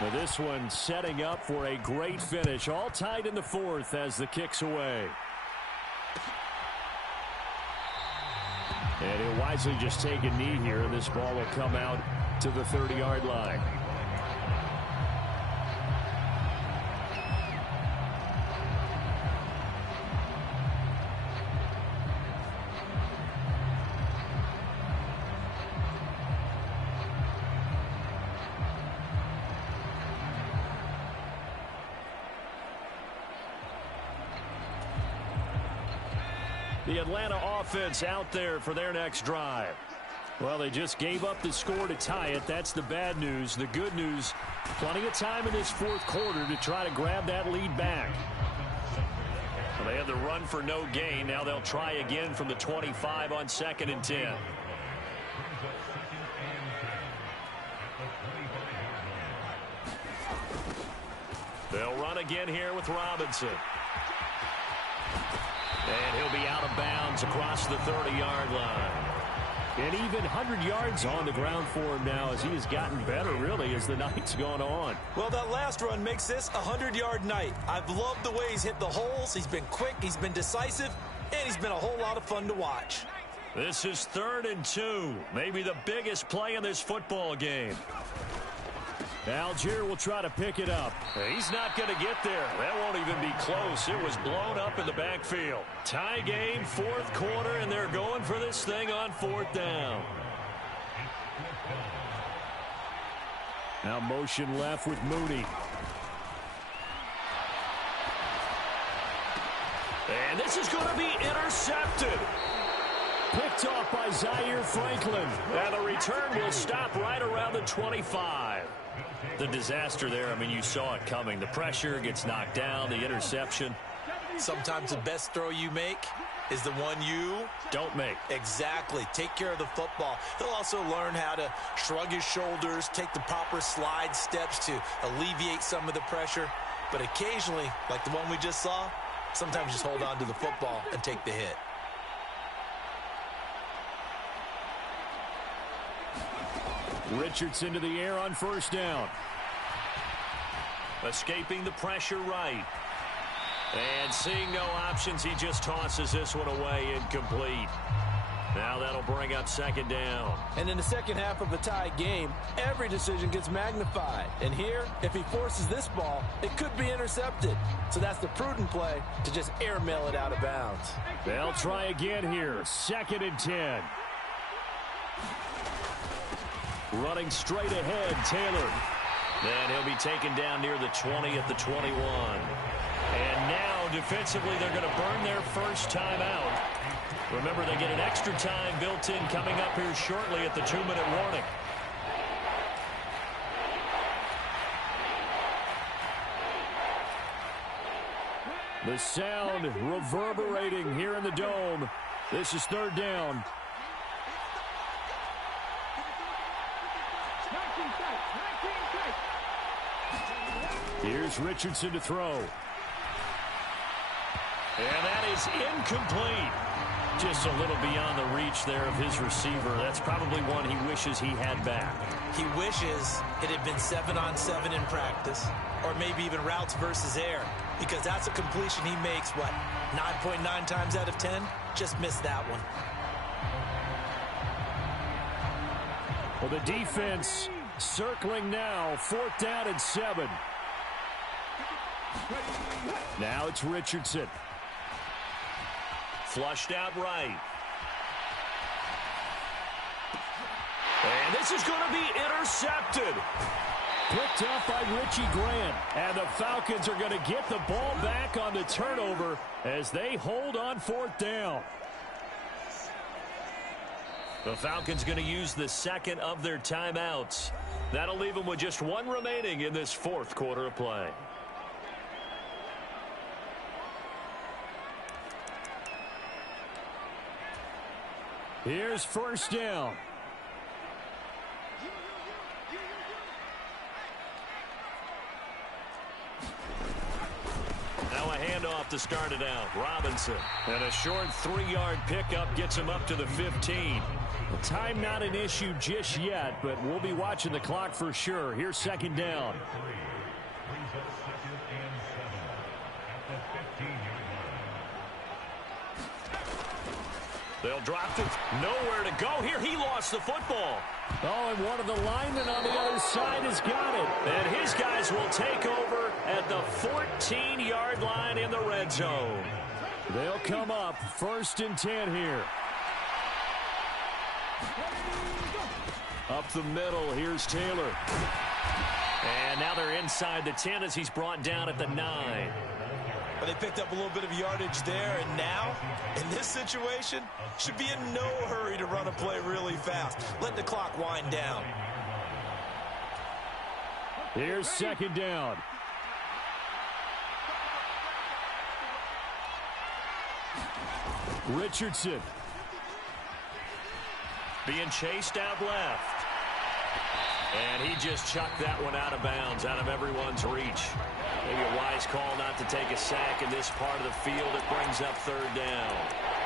Now this one setting up for a great finish. All tied in the fourth as the kick's away. And he'll wisely just take a knee here, and this ball will come out to the 30-yard line. The Atlanta offense out there for their next drive. Well, they just gave up the score to tie it. That's the bad news. The good news, plenty of time in this fourth quarter to try to grab that lead back. Well, they had the run for no gain. Now they'll try again from the 25 on 2nd and 10. They'll run again here with Robinson. And he'll be out of bounds across the 30-yard line. And even 100 yards on the ground for him now as he has gotten better, really, as the night's gone on. Well, that last run makes this a 100-yard night. I've loved the way he's hit the holes. He's been quick, he's been decisive, and he's been a whole lot of fun to watch. This is 3rd and 2, maybe the biggest play in this football game. Algier will try to pick it up. He's not going to get there. That won't even be close. It was blown up in the backfield. Tie game, 4th quarter, and they're going for this thing on 4th down. Now motion left with Mooney. And this is going to be intercepted. Picked off by Zaire Franklin. And the return will stop right around the 25. The disaster there, I mean, you saw it coming. The pressure gets knocked down, the interception. Sometimes the best throw you make is the one you don't make. Exactly. Take care of the football. He'll also learn how to shrug his shoulders, take the proper slide steps to alleviate some of the pressure. But occasionally, like the one we just saw, sometimes just hold on to the football and take the hit. Richardson to the air on 1st down. Escaping the pressure right. And seeing no options, he just tosses this one away, incomplete. Now that'll bring up 2nd down. And in the second half of a tie game, every decision gets magnified. And here, if he forces this ball, it could be intercepted. So that's the prudent play to just airmail it out of bounds. They'll try again here. 2nd and 10. Running straight ahead, Taylor. And he'll be taken down near the 20 at the 21. And now, defensively, they're going to burn their first timeout. Remember, they get an extra time built in coming up here shortly at the 2-minute warning. The sound reverberating here in the dome. This is 3rd down. Here's Richardson to throw. And that is incomplete. Just a little beyond the reach there of his receiver. That's probably one he wishes he had back. He wishes it had been 7-on-7 in practice, or maybe even routes versus air, because that's a completion he makes, 9.9 times out of 10? Just missed that one. Well, the defense circling now, 4th down and 7. Now it's Richardson. Flushed out right. And this is going to be intercepted. Picked up by Richie Grant. And the Falcons are going to get the ball back on the turnover as they hold on 4th down. The Falcons going to use the 2nd of their timeouts. That'll leave them with just 1 remaining in this 4th quarter of play. Here's 1st down. Now handoff to start it out. Robinson. And a short 3-yard pickup gets him up to the 15. Well, time not an issue just yet, but we'll be watching the clock for sure. Here's second down. They'll drop it. Nowhere to go here. He lost the football. Oh, and one of the linemen on the other side has got it. And his guys will take over at the 14-yard line in the red zone. They'll come up 1st and 10 here. Up the middle, here's Taylor. And now they're inside the 10 as he's brought down at the 9. But they picked up a little bit of yardage there, and now, in this situation, should be in no hurry to run a play really fast. Let the clock wind down. Here's second down. Richardson. Being chased out left. And he just chucked that one out of bounds, out of everyone's reach. Maybe a wise call not to take a sack in this part of the field. It brings up 3rd down.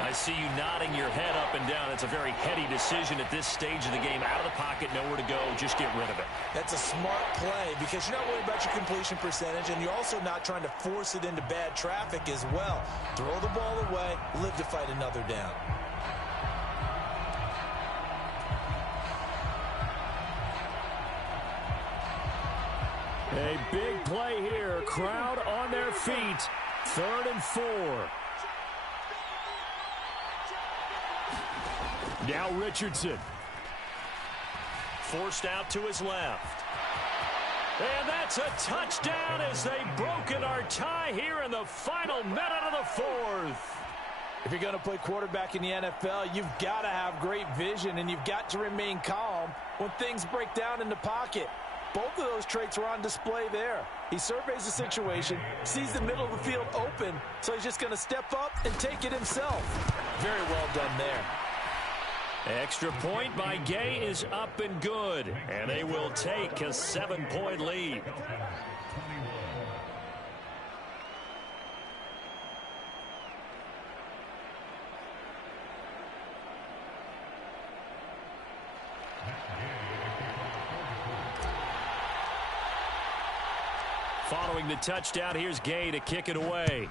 I see you nodding your head up and down. It's a very heady decision at this stage of the game. Out of the pocket, nowhere to go. Just get rid of it. That's a smart play because you're not worried about your completion percentage, and you're also not trying to force it into bad traffic as well. Throw the ball away, live to fight another down. A big play here. Crowd on their feet. 3rd and 4. Now Richardson. Forced out to his left. And that's a touchdown as they broken our tie here in the final minute of the 4th. If you're going to play quarterback in the NFL, you've got to have great vision, and you've got to remain calm when things break down in the pocket. Both of those traits were on display there. He surveys the situation, sees the middle of the field open, so he's just going to step up and take it himself. Very well done there. Extra point by Gay is up and good, and they will take a 7-point lead. Following the touchdown, here's Gay to kick it away.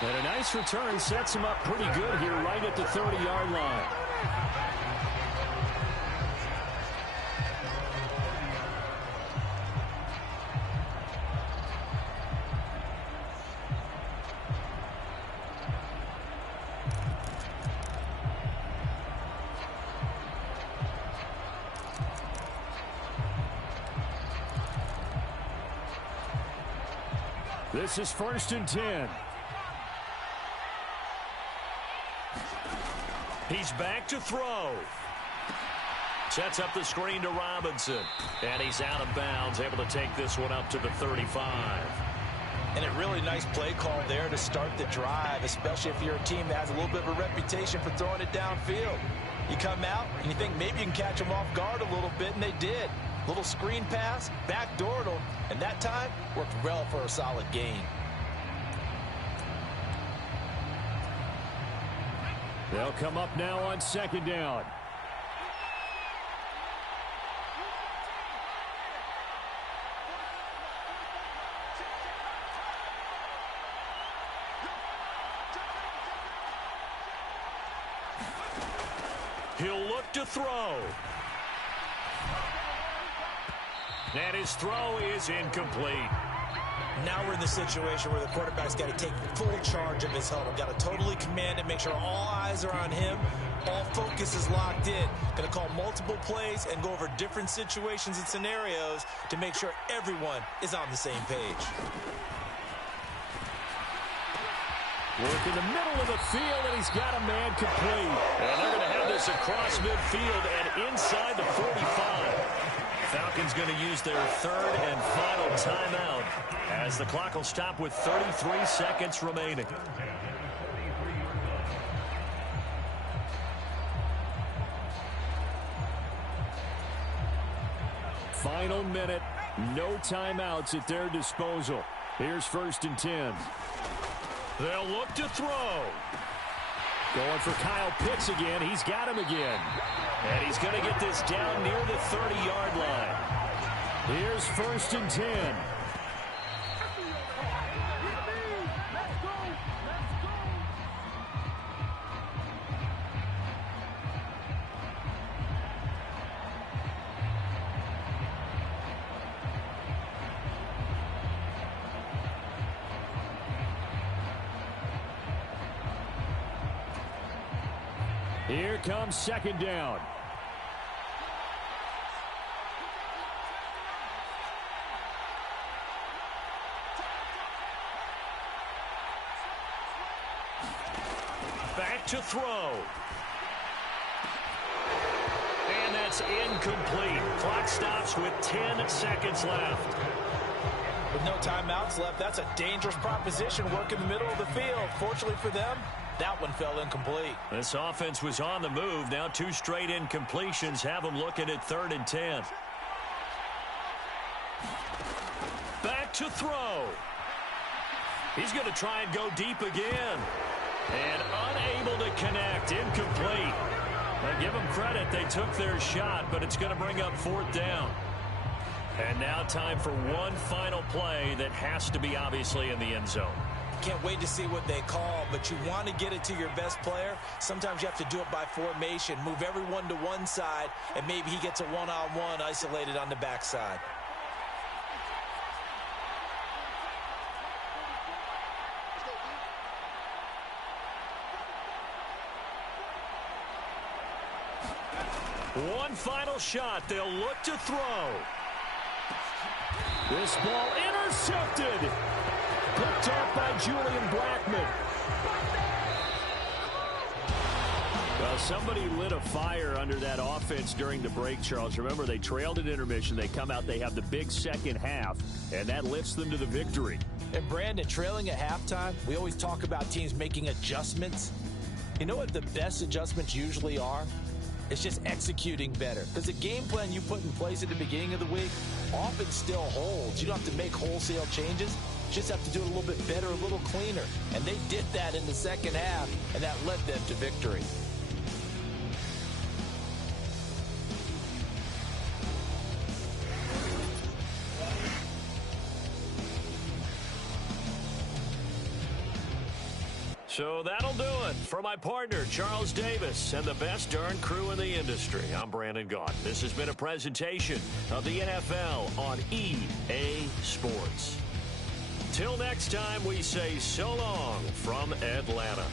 And a nice return sets him up pretty good here right at the 30-yard line. This is 1st and 10. He's back to throw. Sets up the screen to Robinson. And he's out of bounds, able to take this one up to the 35. And a really nice play call there to start the drive, especially if you're a team that has a little bit of a reputation for throwing it downfield. You come out and you think maybe you can catch them off guard a little bit, and they did. Little screen pass, backdoored them, and that time worked well for a solid gain. They'll come up now on 2nd down. He'll look to throw. And his throw is incomplete. Now we're in the situation where the quarterback's got to take full charge of his huddle. Got to totally command it, make sure all eyes are on him. All focus is locked in. Going to call multiple plays and go over different situations and scenarios to make sure everyone is on the same page. Work in the middle of the field, and he's got a man complete. And they're going to have this across midfield and inside the 45. Falcons going to use their 3rd and final timeout as the clock will stop with 33 seconds remaining. Final minute. No timeouts at their disposal. Here's 1st and 10. They'll look to throw. Going for Kyle Pitts again. He's got him again. And he's going to get this down near the 30-yard line. Here's 1st and 10. Here comes 2nd down. Back to throw. And that's incomplete. Clock stops with 10 seconds left. With no timeouts left, that's a dangerous proposition. Work in the middle of the field. Fortunately for them, that one fell incomplete. This offense was on the move. Now 2 straight incompletions have them looking at 3rd and 10. Back to throw. He's going to try and go deep again. And unable to connect. Incomplete. Now give them credit. They took their shot, but it's going to bring up 4th down. And now time for one final play that has to be obviously in the end zone. Can't wait to see what they call, but you want to get it to your best player. Sometimes you have to do it by formation. Move everyone to one side, and maybe he gets a one-on-one isolated on the backside. One final shot. They'll look to throw. This ball intercepted. Picked up by Julian Blackman. Well, somebody lit a fire under that offense during the break, Charles. Remember, they trailed at intermission. They come out, they have the big second half, and that lifts them to the victory. And Brandon, trailing at halftime, we always talk about teams making adjustments. You know what the best adjustments usually are? It's just executing better. Because the game plan you put in place at the beginning of the week often still holds. You don't have to make wholesale changes. You just have to do it a little bit better, a little cleaner. And they did that in the second half, and that led them to victory. So that'll do it for my partner, Charles Davis, and the best darn crew in the industry. I'm Brandon Gaudin. This has been a presentation of the NFL on EA Sports. Till next time, we say so long from Atlanta.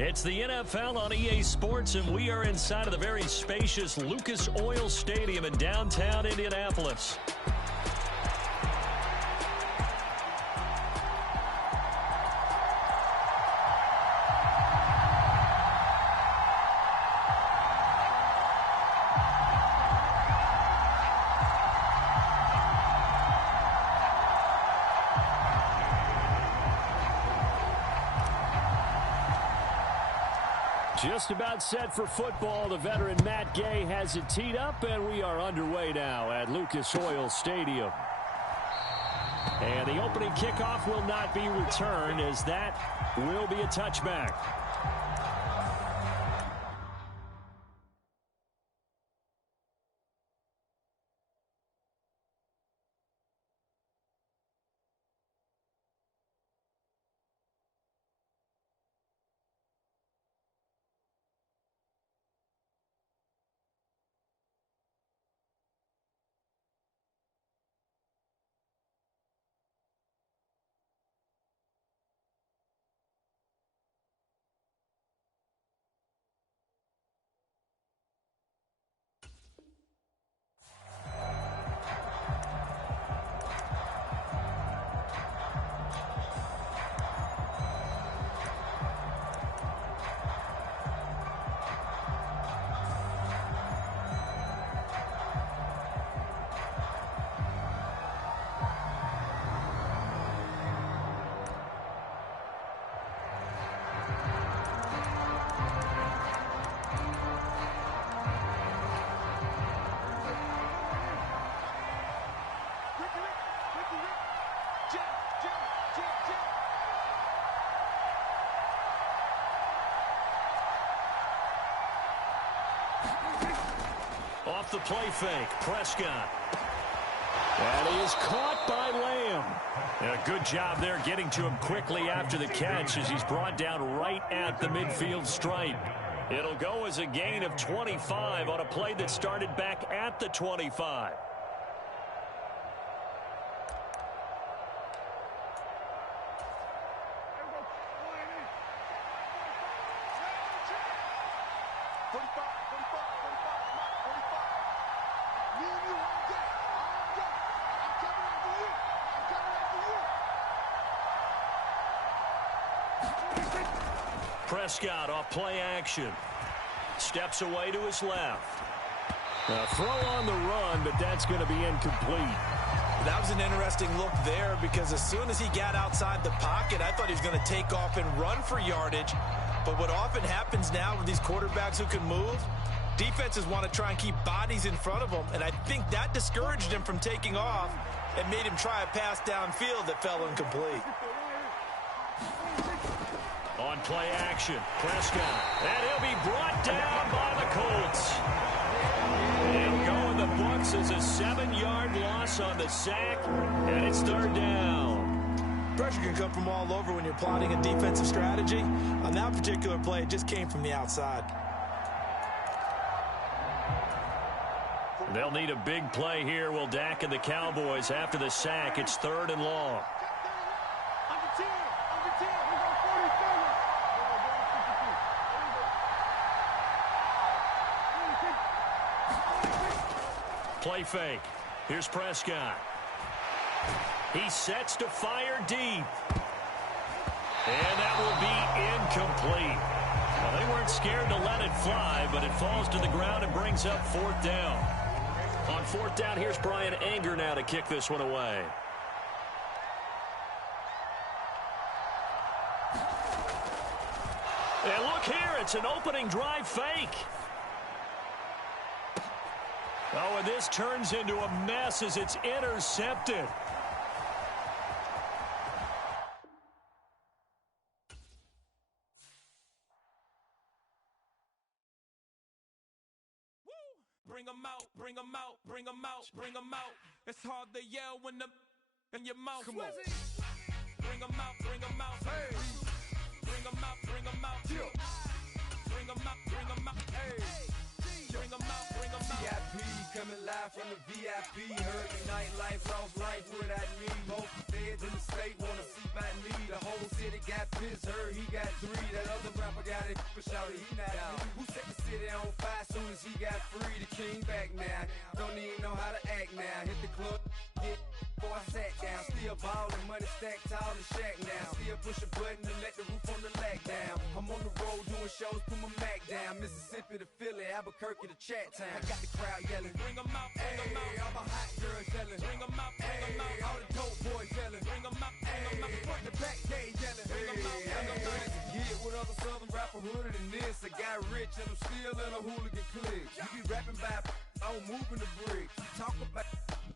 It's the NFL on EA Sports, and we are inside of the very spacious Lucas Oil Stadium in downtown Indianapolis. Just about set for football. The veteran Matt Gay has it teed up, and we are underway now at Lucas Oil Stadium. And the opening kickoff will not be returned, as that will be a touchback. Off the play fake, Prescott. And he is caught by Lamb. And a good job there getting to him quickly after the catch as he's brought down right at the midfield stripe. It'll go as a gain of 25 on a play that started back at the 25. Prescott off play action. Steps away to his left. A throw on the run, but that's going to be incomplete. That was an interesting look there because as soon as he got outside the pocket, I thought he was going to take off and run for yardage. But what often happens now with these quarterbacks who can move, defenses want to try and keep bodies in front of them, and I think that discouraged him from taking off and made him try a pass downfield that fell incomplete. On play action, Prescott. And he'll be brought down by the Colts. It'll go in the books as a 7-yard loss on the sack, and it's third down. Pressure can come from all over when you're plotting a defensive strategy. On that particular play, it just came from the outside. They'll need a big play here. Will Dak and the Cowboys after the sack. It's 3rd and long. Play fake. Here's Prescott. He sets to fire deep. And that will be incomplete. Well, they weren't scared to let it fly, but it falls to the ground and brings up 4th down. On 4th down, here's Brian Anger now to kick this one away. And look here, it's an opening drive fake. Oh, and this turns into a mess as it's intercepted. Bring them out, bring them out, bring them out, bring them out. It's hard to yell when in your mouth. Come on. Bring them out, bring them out. Hey. Bring them out, bring them out. Yeah. Bring them out, bring them out. Hey. Bring them out, bring them out. VIP coming live from the VIP. Heard the nightlife, lost life without me. Most feds in the state wanna see my knee. The whole city got pissed, heard he got 3. That other rapper got it, but shouted he not out. Who set the city on fire soon as he got free? The king back now. Don't even know how to act now. Hit the club, hit before I sat down. Still ballin', money stacked tall and shack now. Still push a button and let the roof on the lag down. I'm on the road doing shows, put my Mac down. Mississippi to Philly, Albuquerque to Chat Town. I got the crowd yelling. Bring them out, bring them out. All my hot girls yelling. Bring them out, bring them out. All the dope boys yelling. Bring them out, bring them out. Front to back, they yelling. Bring them out, bring them out. Get with other southern rapper hooded than this. I got rich and I'm still in a hooligan clique. You be rapping by I'm moving the bricks. Talk about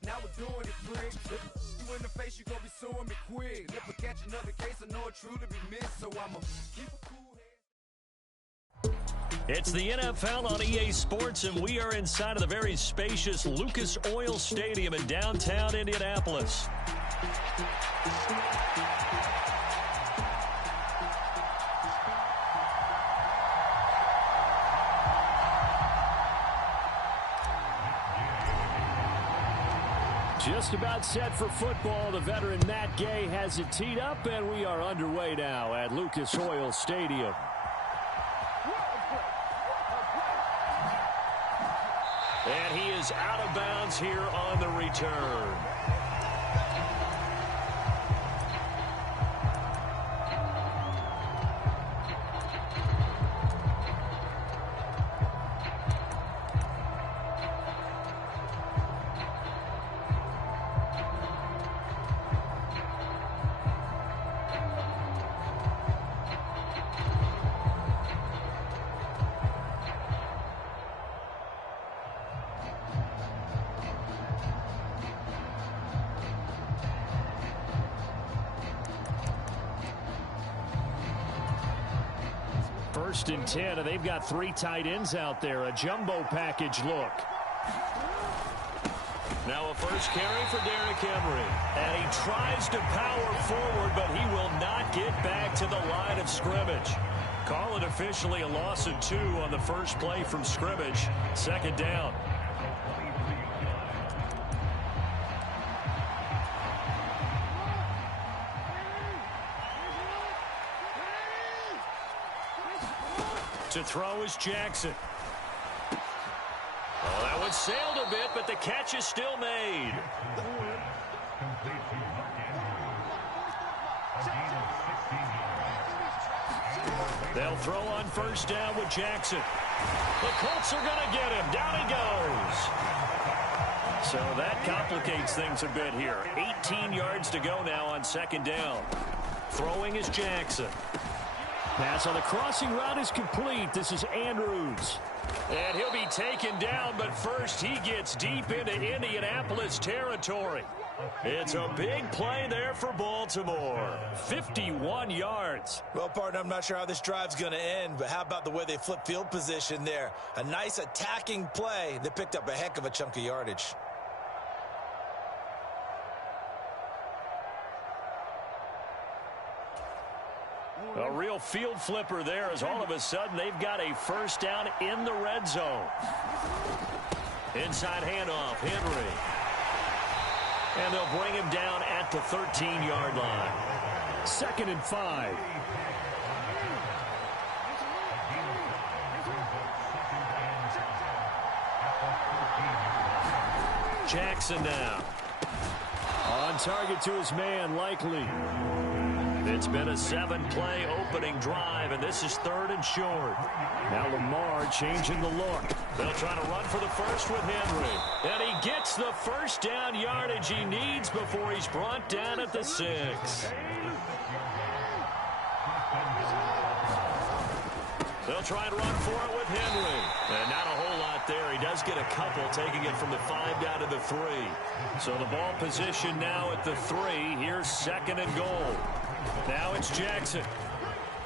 now we're doing it, prick. You in the face, you gon' be suing me quick. If I catch another case, I know it truly be missed. So I'ma keep a cool head. It's the NFL on EA Sports, and we are inside of the very spacious Lucas Oil Stadium in downtown Indianapolis. Just about set for football. The veteran Matt Gay has it teed up, and we are underway now at Lucas Oil Stadium. And he is out of bounds here on the return. First and 10, and they've got 3 tight ends out there. A jumbo package look. Now a first carry for Derrick Henry. And he tries to power forward, but he will not get back to the line of scrimmage. Call it officially a loss of 2 on the first play from scrimmage. 2nd down. To throw is Jackson. Well, that one sailed a bit, but the catch is still made. They'll throw on first down with Jackson. The Colts are going to get him. Down he goes. So that complicates things a bit here. 18 yards to go now on 2nd down. Throwing is Jackson. Pass on the crossing route is complete. This is Andrews. And he'll be taken down, but first he gets deep into Indianapolis territory. It's a big play there for Baltimore. 51 yards. Well, partner, I'm not sure how this drive's going to end, but how about the way they flip field position there? A nice attacking play that picked up a heck of a chunk of yardage. A real field flipper there as all of a sudden they've got a first down in the red zone. Inside handoff, Henry. And they'll bring him down at the 13-yard line. 2nd and 5. Jackson now. On target to his man, Likely. It's been a 7-play opening drive, and this is 3rd and short. Now Lamar changing the look. They'll try to run for the first with Henry. And he gets the first down yardage he needs before he's brought down at the 6. They'll try and run for it with Henry. And not a whole lot there. He does get a couple, taking it from the 5 down to the 3. So the ball position now at the 3. Here's 2nd and goal. Now it's Jackson.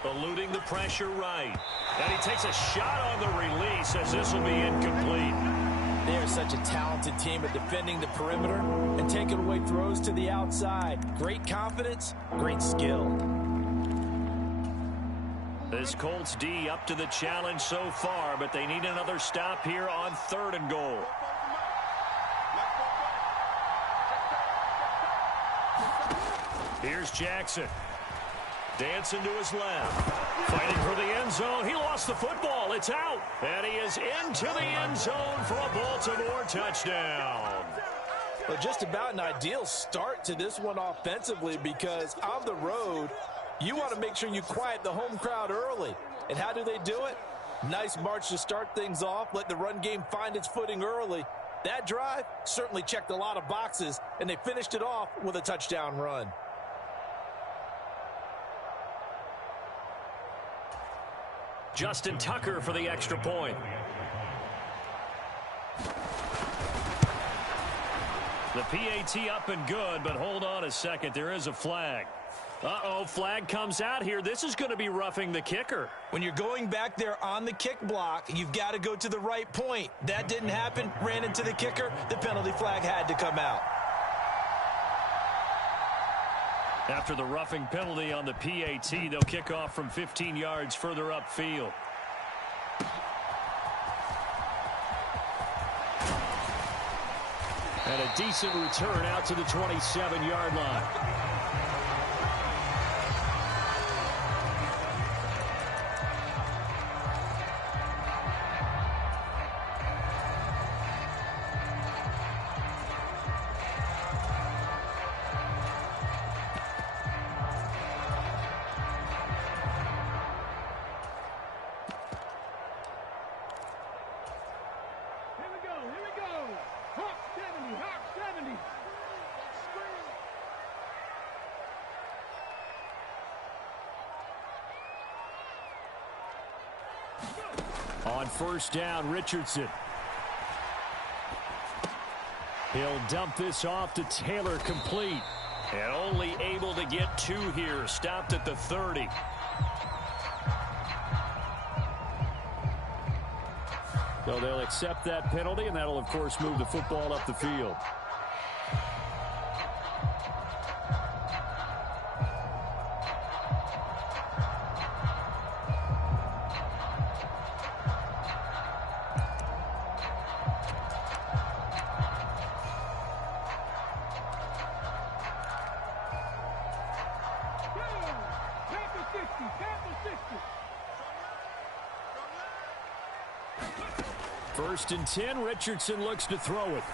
Eluding the pressure right. And he takes a shot on the release as this will be incomplete. They are such a talented team at defending the perimeter and taking away throws to the outside. Great confidence, great skill. This Colts D up to the challenge so far, but they need another stop here on 3rd and goal. Here's Jackson. Dancing to his left. Fighting for the end zone. He lost the football. It's out. And he is into the end zone for a Baltimore touchdown. Well, just about an ideal start to this one offensively, because on the road, you want to make sure you quiet the home crowd early. And how do they do it? Nice march to start things off. Let the run game find its footing early. That drive certainly checked a lot of boxes, and they finished it off with a touchdown run. Justin Tucker for the extra point. The PAT up and good, but hold on a second. There is a flag. Uh-oh, flag comes out here. This is going to be roughing the kicker. When you're going back there on the kick block, you've got to go to the right point. That didn't happen. Ran into the kicker. The penalty flag had to come out. After the roughing penalty on the PAT, they'll kick off from 15 yards further upfield. And a decent return out to the 27-yard line. On first down, Richardson. He'll dump this off to Taylor, complete. And only able to get 2 here. Stopped at the 30. So they'll accept that penalty, and that'll, of course, move the football up the field. First and 10, Richardson looks to throw it.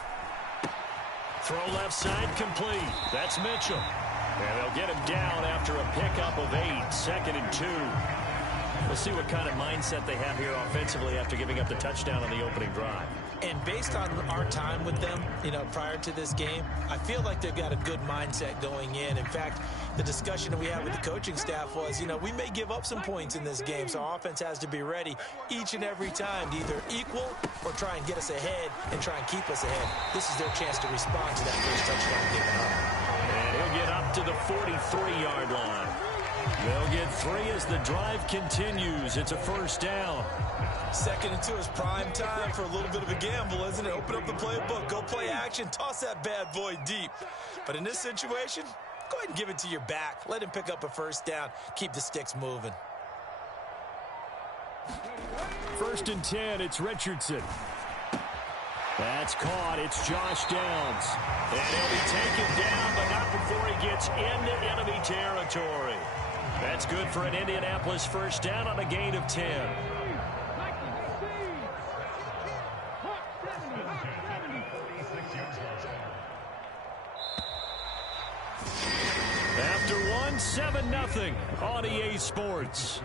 Throw left side, complete. That's Mitchell. And they'll get him down after a pickup of 8, 2nd and 2. We'll see what kind of mindset they have here offensively after giving up the touchdown on the opening drive. And based on our time with them, prior to this game, I feel like they've got a good mindset going in. In fact, the discussion that we had with the coaching staff was, we may give up some points in this game, so our offense has to be ready each and every time to either equal or try and get us ahead and try and keep us ahead. This is their chance to respond to that first touchdown given up. And he'll get up to the 43-yard line. They'll get 3 as the drive continues. It's a first down. 2nd and 2 is prime time for a little bit of a gamble, isn't it? Open up the playbook, go play action, toss that bad boy deep. But in this situation, go ahead and give it to your back. Let him pick up a first down. Keep the sticks moving. 1st and 10, it's Richardson. That's caught. It's Josh Downs. And he'll be taken down, but not before he gets into enemy territory. That's good for an Indianapolis first down on a gain of 10. After one, 7-0 on EA Sports.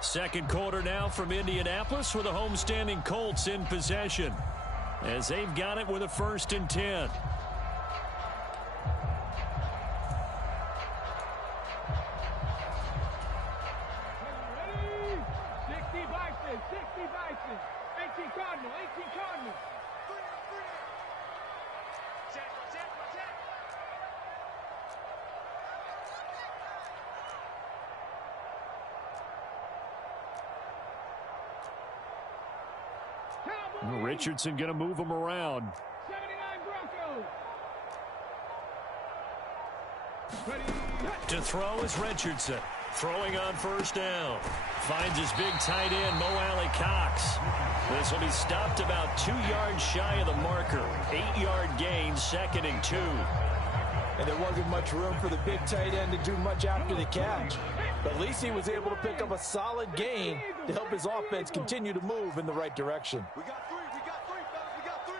Second quarter now from Indianapolis with the homestanding Colts in possession as they've got it with a 1st and 10. Richardson going to move him around. 79 Broncos. To throw is Richardson. Throwing on 1st down. Finds his big tight end, Mo Alley Cox. This will be stopped about 2 yards shy of the marker. 8-yard gain, 2nd and 2. And there wasn't much room for the big tight end to do much after the catch. But at least he was able to pick up a solid gain to help his offense continue to move in the right direction. We got 3, fellas, we got 3.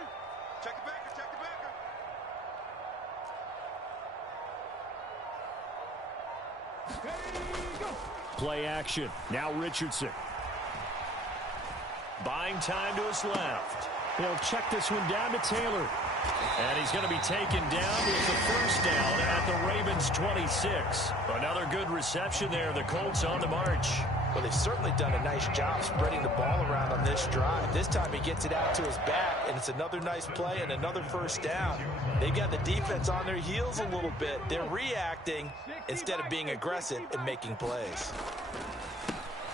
Check the backer, check the backer. Play action. Now Richardson. Buying time to his left. He'll check this one down to Taylor. And he's going to be taken down with the first down at the Ravens 26. Another good reception there. The Colts on the march. Well, they've certainly done a nice job spreading the ball around on this drive. This time he gets it out to his back, and it's another nice play and another first down. They've got the defense on their heels a little bit. They're reacting instead of being aggressive and making plays.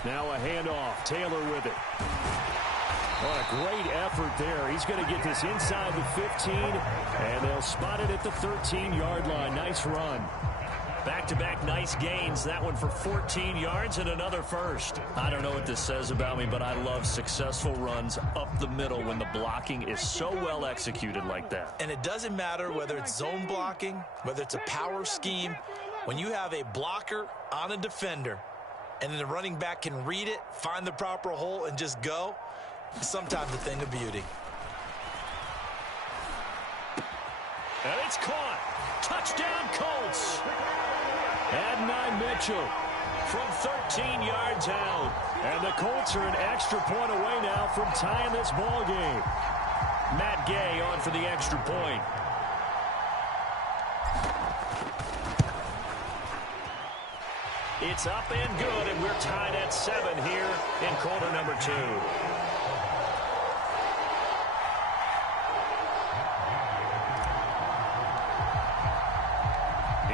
Now a handoff. Taylor with it. What a great effort there. He's going to get this inside the 15, and they'll spot it at the 13-yard line. Nice run. Back-to-back nice gains. That one for 14 yards and another first. I don't know what this says about me, but I love successful runs up the middle when the blocking is so well executed like that. And it doesn't matter whether it's zone blocking, whether it's a power scheme. When you have a blocker on a defender, and then the running back can read it, find the proper hole, and just go, it's sometimes a thing of beauty. And it's caught. Touchdown, Colts. Adonai Mitchell from 13 yards out. And the Colts are an extra point away now from tying this ball game. Matt Gay on for the extra point. It's up and good, and we're tied at 7 here in quarter number 2.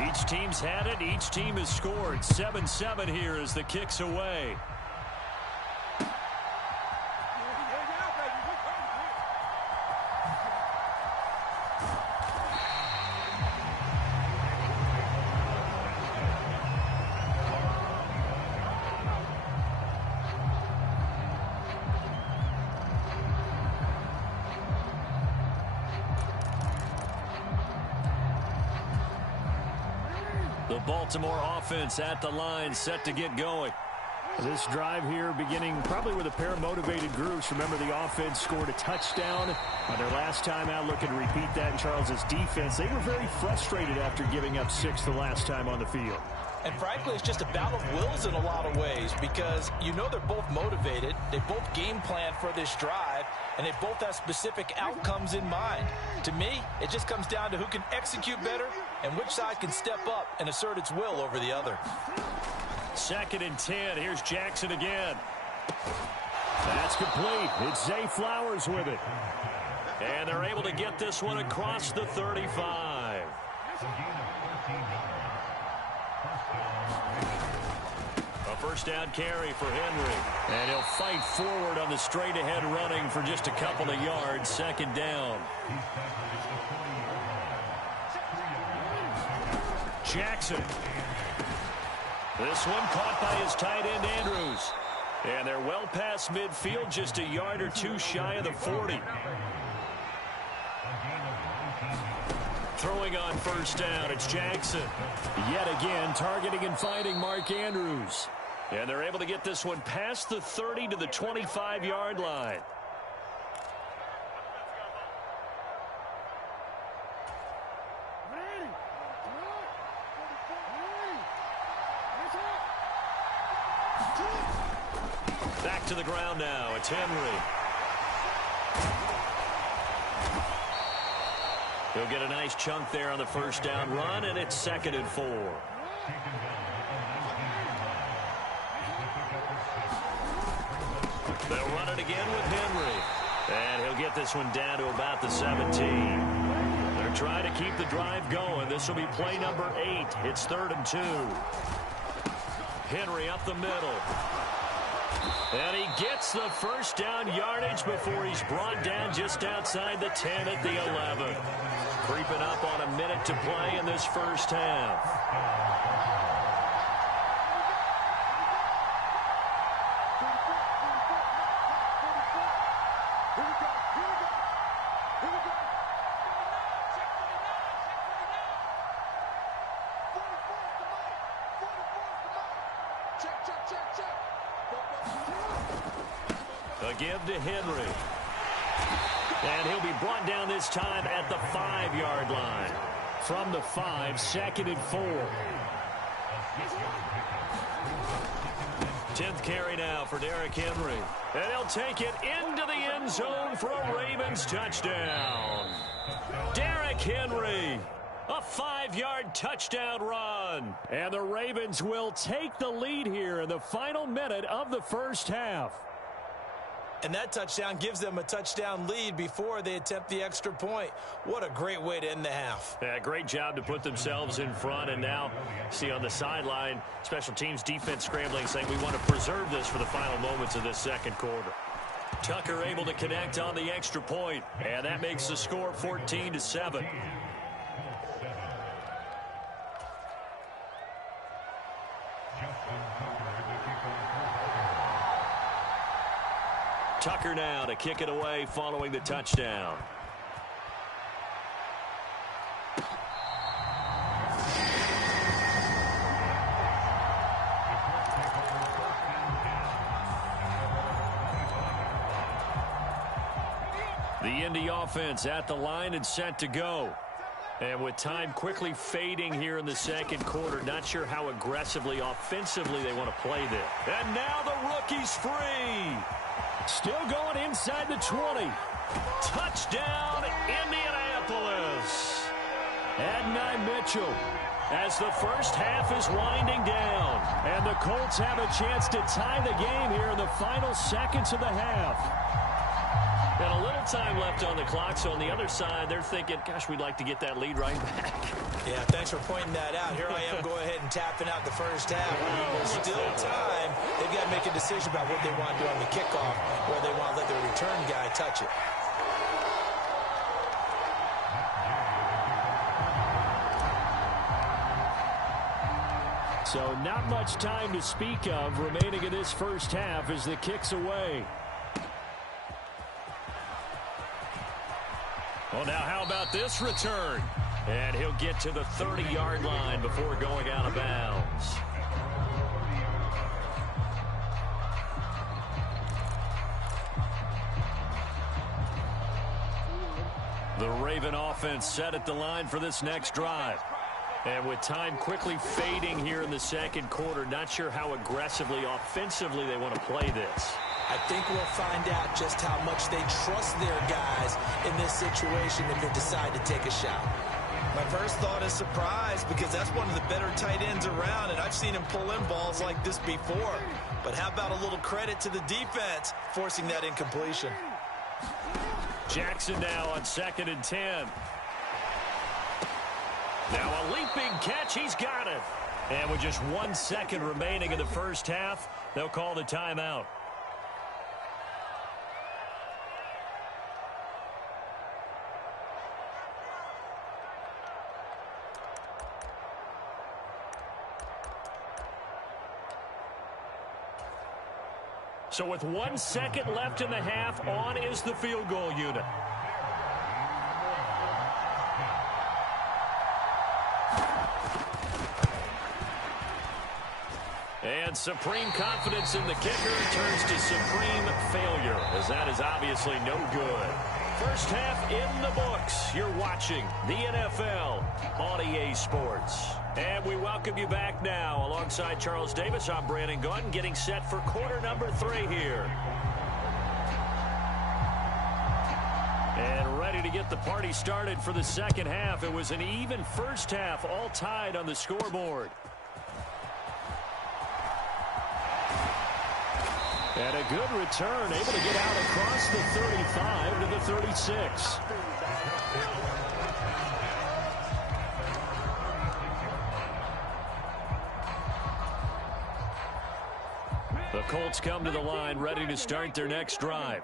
Each team's had it. Each team has scored. 7-7 here as the kick's away. The Baltimore offense at the line, set to get going. This drive here beginning probably with a pair of motivated groups. Remember, the offense scored a touchdown on their last time out. Looking to repeat that in Charles's defense. They were very frustrated after giving up 6 the last time on the field. And frankly, it's just a battle of wills in a lot of ways because you know they're both motivated. They both game plan for this drive, and they both have specific outcomes in mind. To me, it just comes down to who can execute better and which side can step up and assert its will over the other. 2nd and 10. Here's Jackson again. That's complete. It's Zay Flowers with it. And they're able to get this one across the 35. A first down carry for Henry. And he'll fight forward on the straight-ahead running for just a couple of yards. 2nd down. Jackson. This one caught by his tight end, Andrews. And they're well past midfield, just a yard or two shy of the 40. Throwing on first down, it's Jackson. Yet again, targeting and finding Mark Andrews. And they're able to get this one past the 30 to the 25-yard line. Back to the ground now. It's Henry. He'll get a nice chunk there on the first down run, and it's 2nd and 4. They'll run it again with Henry. And he'll get this one down to about the 17. They're trying to keep the drive going. This will be play number 8. It's 3rd and 2. Henry up the middle. And he gets the first down yardage before he's brought down just outside the 10 at the 11. Creeping up on a minute to play in this first half. A give to Henry. And he'll be brought down this time at the 5-yard line. From the 5, 2nd and 4. 10th carry now for Derrick Henry. And he'll take it into the end zone for a Ravens touchdown. Derrick Henry. A 5-yard touchdown run. And the Ravens will take the lead here in the final minute of the first half. And that touchdown gives them a touchdown lead before they attempt the extra point. What a great way to end the half. Yeah, great job to put themselves in front. And now, see on the sideline, special teams defense scrambling, saying we want to preserve this for the final moments of this second quarter. Tucker able to connect on the extra point. And that makes the score 14-7. Tucker now to kick it away following the touchdown. The Indy offense at the line and set to go. And with time quickly fading here in the second quarter, not sure how aggressively, offensively they want to play this. And now the rookie's free. Still going inside the 20. Touchdown, Indianapolis. Adonai Mitchell as the first half is winding down. And the Colts have a chance to tie the game here in the final seconds of the half. And a little time left on the clock, so on the other side, they're thinking, gosh, we'd like to get that lead right back. Yeah, thanks for pointing that out. Here I am going ahead and tapping out the first half. There's still time. They've got to make a decision about what they want to do on the kickoff, where they want to let their return guy touch it. So not much time to speak of remaining in this first half as the kick's away. Well, now how about this return? And he'll get to the 30-yard line before going out of bounds. The Raven offense set at the line for this next drive. And with time quickly fading here in the second quarter, not sure how aggressively, offensively they want to play this. I think we'll find out just how much they trust their guys in this situation if they decide to take a shot. My first thought is surprise because that's one of the better tight ends around, and I've seen him pull in balls like this before. But how about a little credit to the defense forcing that incompletion? Jackson now on 2nd and 10. Now a leaping catch. He's got it. And with just 1 second remaining in the first half, they'll call the timeout. So with 1 second left in the half, on is the field goal unit. And supreme confidence in the kicker turns to supreme failure, as that is obviously no good. First half in the books. You're watching the NFL on EA Sports. And we welcome you back now. Alongside Charles Davis, I'm Brandon Gaudin, getting set for quarter number 3 here. And ready to get the party started for the second half. It was an even first half, all tied on the scoreboard. And a good return, able to get out across the 35 to the 36. The Colts come to the line, ready to start their next drive.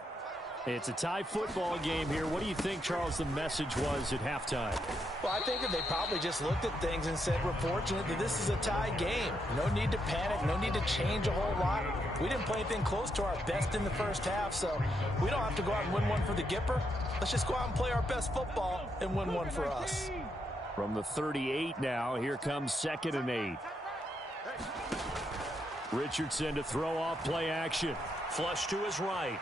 It's a tie football game here. What do you think, Charles, the message was at halftime? Well, I think that they probably just looked at things and said, we're fortunate that this is a tie game. No need to panic, no need to change a whole lot. We didn't play anything close to our best in the first half, so we don't have to go out and win one for the Gipper. Let's just go out and play our best football and win one for us. From the 38 now, here comes 2nd and 8. Richardson to throw off play action. Flush to his right.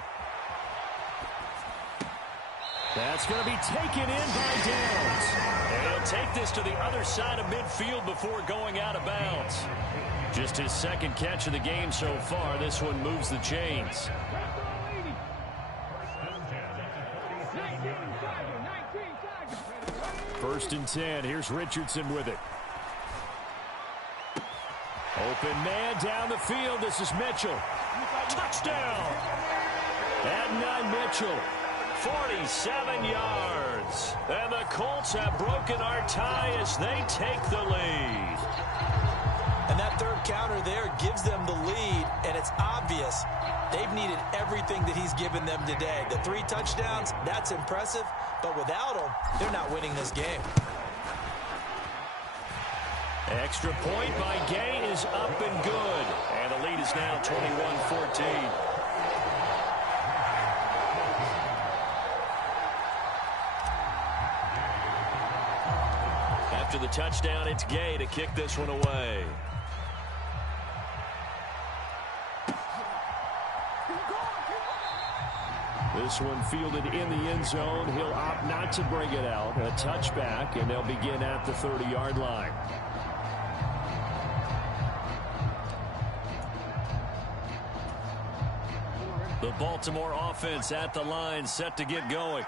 That's going to be taken in by Downs. And he'll take this to the other side of midfield before going out of bounds. Just his second catch of the game so far. This one moves the chains. First and 10. Here's Richardson with it. Open man down the field. This is Mitchell. Touchdown. At 9, Mitchell. 47 yards. And the Colts have broken our tie as they take the lead. And that third counter there gives them the lead, and it's obvious they've needed everything that he's given them today. The 3 touchdowns, that's impressive, but without him, they're not winning this game. Extra point by Gay is up and good. And the lead is now 21-14. After the touchdown, it's Gay to kick this one away. This one fielded in the end zone. He'll opt not to bring it out. A touchback, and they'll begin at the 30-yard line. The Baltimore offense at the line, set to get going.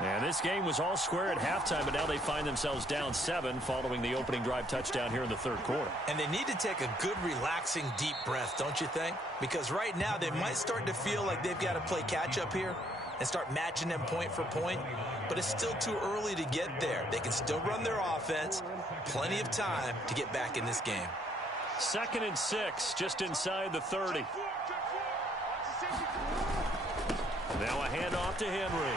And this game was all square at halftime, but now they find themselves down 7 following the opening drive touchdown here in the third quarter. And they need to take a good, relaxing, deep breath, don't you think? Because right now they might start to feel like they've got to play catch-up here and start matching them point for point. But it's still too early to get there. They can still run their offense. Plenty of time to get back in this game. 2nd and 6, just inside the 30. Now a handoff to Henry.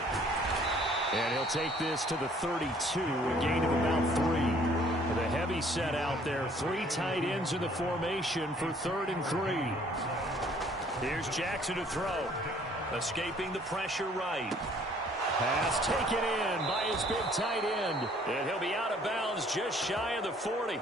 And he'll take this to the 32, a gain of about 3. And a heavy set out there. 3 tight ends in the formation for 3rd and 3. Here's Jackson to throw. Escaping the pressure right. Pass taken in by his big tight end. And he'll be out of bounds just shy of the 40.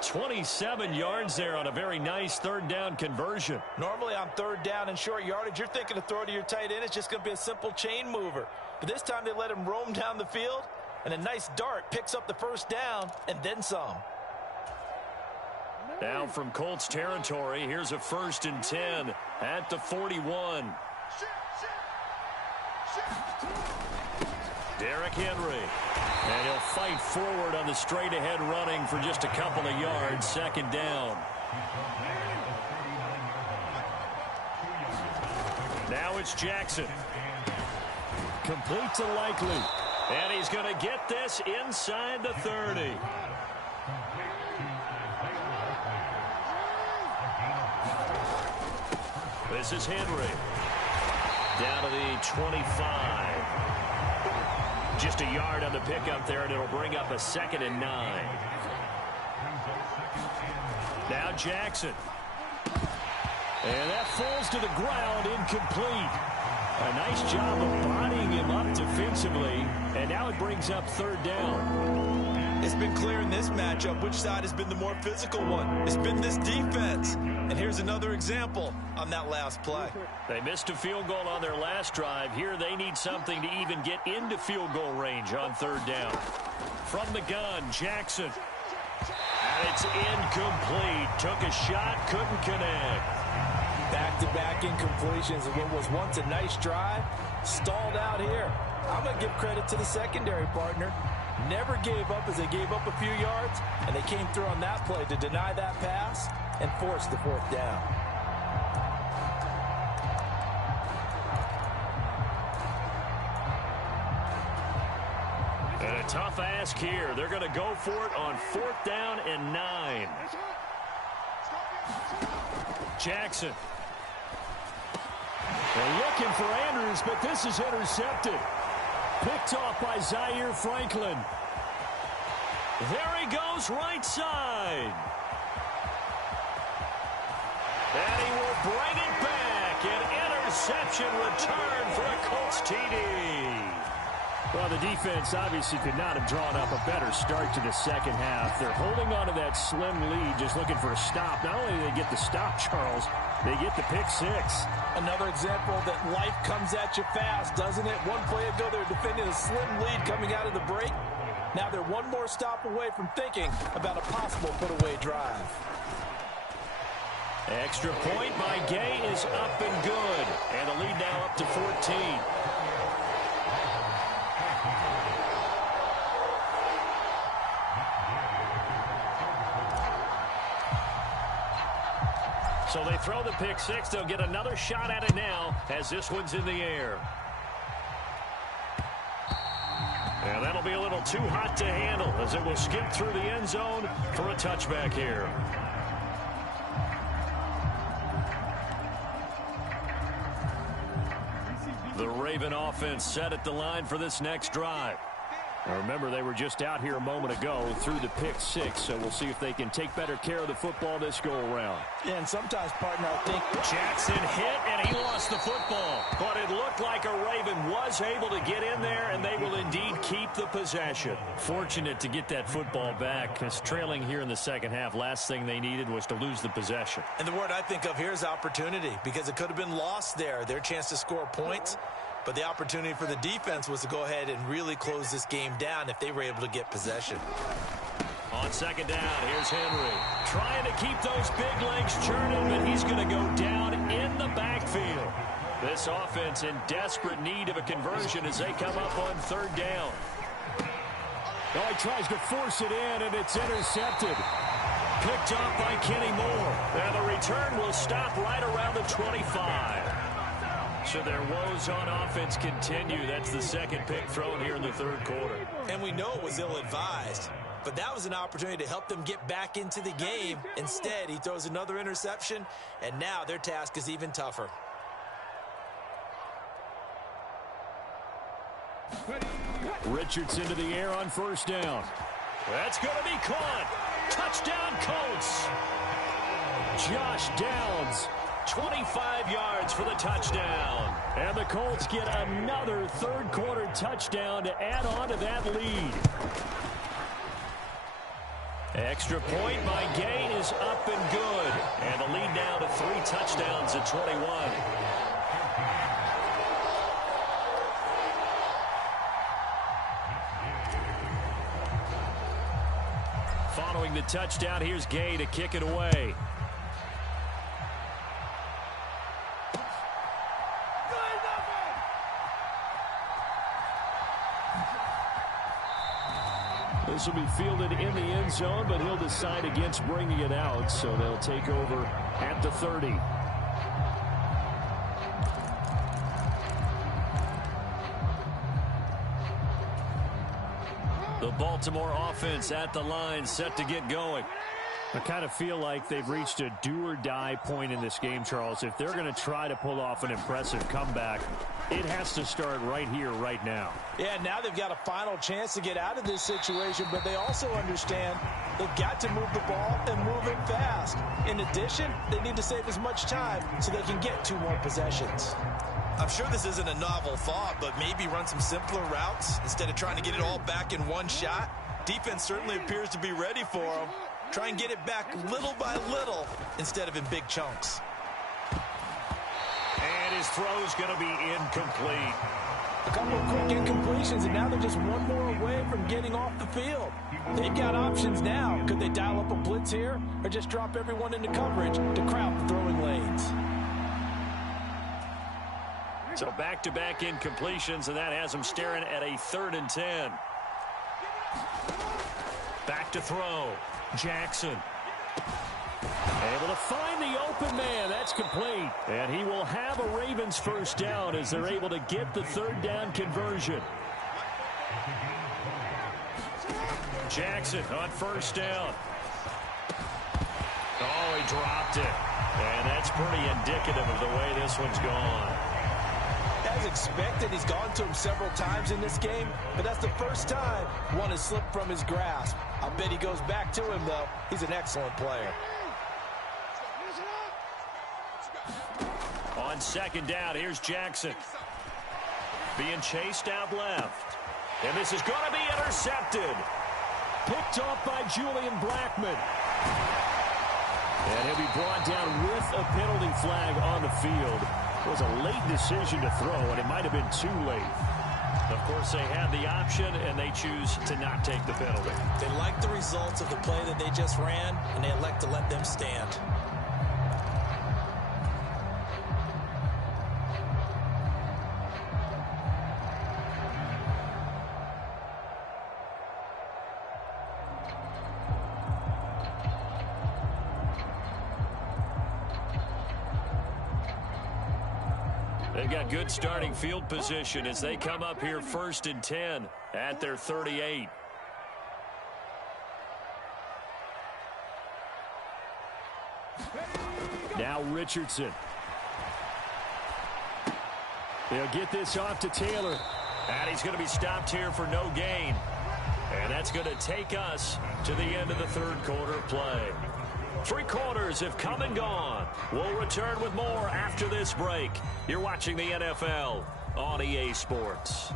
27 yards there on a very nice 3rd down conversion. Normally on 3rd down and short yardage, you're thinking to throw to your tight end. It's just going to be a simple chain mover. But this time they let him roam down the field, and a nice dart picks up the 1st down and then some. Now from Colts territory, here's a 1st and 10 at the 41. Derrick Henry. And he'll fight forward on the straight-ahead running for just a couple of yards. 2nd down. Now it's Jackson. Complete to Likely. And he's going to get this inside the 30. This is Henry. Down to the 25. Just a yard on the pickup there, and it'll bring up a 2nd and 9. Now Jackson. And that falls to the ground, incomplete. A nice job of bodying him up defensively. And now it brings up third down. It's been clear in this matchup which side has been the more physical one. It's been this defense. And here's another example on that last play. They missed a field goal on their last drive. Here they need something to even get into field goal range on third down. From the gun, Jackson. And it's incomplete. Took a shot, couldn't connect. Back-to-back incompletions of what was once a nice drive. Stalled out here. I'm going to give credit to the secondary partner. Never gave up as they gave up a few yards, and they came through on that play to deny that pass and force the fourth down. And a tough ask here. They're going to go for it on 4th down and 9. Jackson. They're looking for Andrews, but this is intercepted. Picked off by Zaire Franklin. There he goes, right side. And he will bring it back. An interception return for a Colts TD. Well, the defense obviously could not have drawn up a better start to the second half. They're holding on to that slim lead, just looking for a stop. Not only do they get the stop, Charles, they get the pick six. Another example that life comes at you fast, doesn't it? One play ago, they were defending a slim lead coming out of the break. Now they're one more stop away from thinking about a possible put-away drive. Extra point by Gay is up and good. And the lead now up to 14. So they throw the pick six. They'll get another shot at it now as this one's in the air. And that'll be a little too hot to handle as it will skip through the end zone for a touchback here. The Raven offense set at the line for this next drive. Now remember, they were just out here a moment ago through the pick six, so we'll see if they can take better care of the football this go-around. Yeah, and sometimes, partner, I think Jackson hit, and he lost the football. But it looked like a Raven was able to get in there, and they will indeed keep the possession. Fortunate to get that football back, because trailing here in the second half, last thing they needed was to lose the possession. And the word I think of here is opportunity, because it could have been lost there, their chance to score points. But the opportunity for the defense was to go ahead and really close this game down if they were able to get possession. On second down, here's Henry. Trying to keep those big legs churning, but he's going to go down in the backfield. This offense in desperate need of a conversion as they come up on third down. Oh, he tries to force it in, and it's intercepted. Picked off by Kenny Moore. And the return will stop right around the 25. So their woes on offense continue. That's the second pick thrown here in the third quarter. And we know it was ill-advised, but that was an opportunity to help them get back into the game. Instead, he throws another interception, and now their task is even tougher. Richardson to the air on first down. That's going to be caught. Touchdown, Colts. Josh Downs. 25 yards for the touchdown. And the Colts get another third quarter touchdown to add on to that lead. Extra point by Gay is up and good. And the lead now to 3 touchdowns at 21. Following the touchdown, here's Gay to kick it away. This will be fielded in the end zone, but he'll decide against bringing it out, so they'll take over at the 30. The Baltimore offense at the line, set to get going. I kind of feel like they've reached a do-or-die point in this game, Charles. If they're going to try to pull off an impressive comeback, it has to start right here, right now. Yeah, now they've got a final chance to get out of this situation, but they also understand they've got to move the ball and move it fast. In addition, they need to save as much time so they can get 2 more possessions. I'm sure this isn't a novel thought, but maybe run some simpler routes instead of trying to get it all back in one shot. Defense certainly appears to be ready for them. Try and get it back little by little instead of in big chunks. And his throw's going to be incomplete. A couple of quick incompletions, and now they're just one more away from getting off the field. They've got options now. Could they dial up a blitz here or just drop everyone into coverage to crowd the throwing lanes? So back-to-back incompletions, and that has them staring at a 3rd and 10. Back to throw. Jackson. Able to find the open man. That's complete. And he will have a Ravens first down as they're able to get the 3rd down conversion. Jackson on first down. Oh, he dropped it. And that's pretty indicative of the way this one's gone. As expected, he's gone to him several times in this game, but that's the first time one has slipped from his grasp. I bet he goes back to him, though. He's an excellent player. On 2nd down, here's Jackson. Being chased out left. And this is going to be intercepted. Picked off by Julian Blackmon. And he'll be brought down with a penalty flag on the field. It was a late decision to throw, and it might have been too late. Of course, they had the option, and they choose to not take the penalty. They like the results of the play that they just ran, and they elect to let them stand. They've got good starting field position as they come up here 1st and 10 at their 38. Now Richardson. They'll get this off to Taylor. And he's going to be stopped here for no gain. And that's going to take us to the end of the 3rd quarter play. 3 quarters have come and gone. We'll return with more after this break. You're watching the NFL on EA Sports.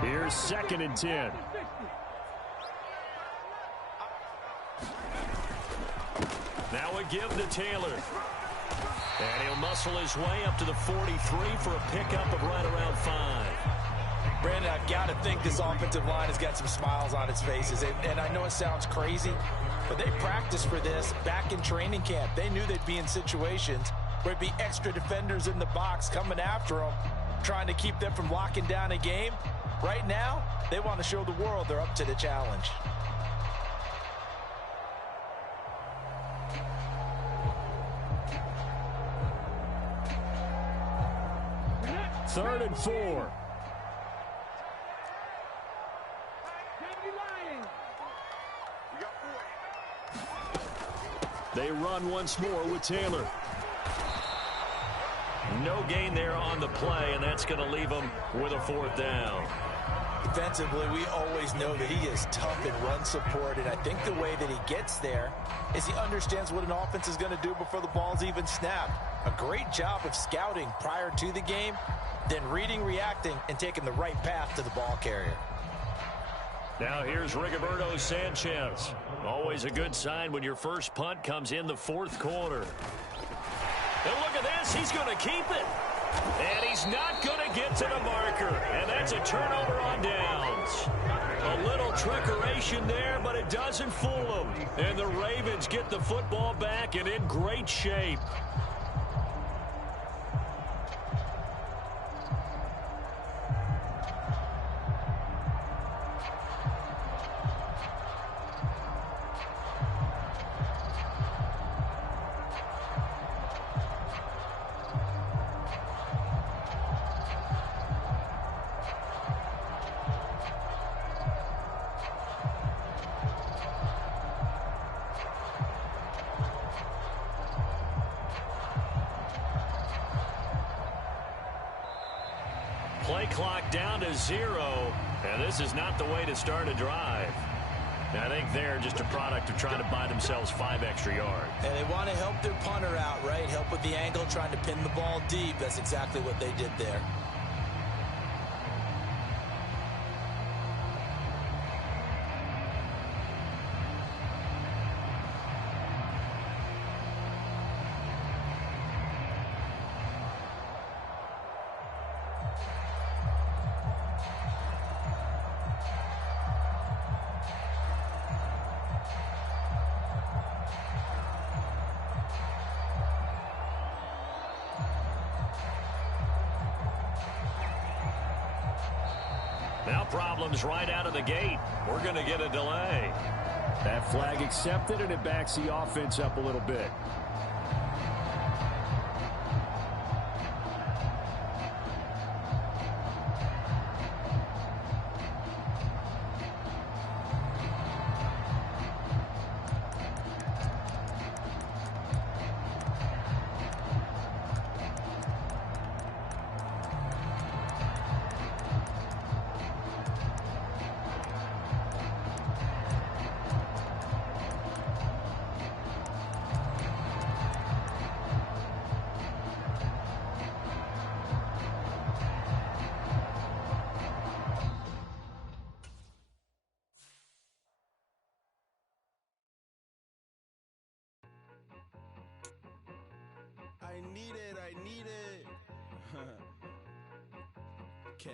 Here's 2nd and 10. Now a give to Taylor. And he'll muscle his way up to the 43 for a pickup of right around 5. Brandon, I've got to think this offensive line has got some smiles on its faces. And I know it sounds crazy, but they practiced for this back in training camp. They knew they'd be in situations where there'd be extra defenders in the box coming after them, trying to keep them from locking down a game. Right now, they want to show the world they're up to the challenge. Third and 4. They run once more with Taylor. No gain there on the play, and that's going to leave them with a 4th down. Defensively, we always know that he is tough in run support, and I think the way that he gets there is he understands what an offense is going to do before the ball's even snapped. A great job of scouting prior to the game, then reading, reacting, and taking the right path to the ball carrier. Now here's Rigoberto Sanchez. Always a good sign when your first punt comes in the 4th quarter. And look at this, he's going to keep it. And he's not going to get to the marker. And that's a turnover on downs. A little trickeration there, but it doesn't fool them. And the Ravens get the football back and in great shape. Play clock down to 0, and this is not the way to start a drive. I think they're just a product of trying to buy themselves 5 extra yards. And they want to help their punter out, right? Help with the angle, trying to pin the ball deep. That's exactly what they did there. Now problems right out of the gate. We're going to get a delay. That flag accepted, and it backs the offense up a little bit. I need it. Cat.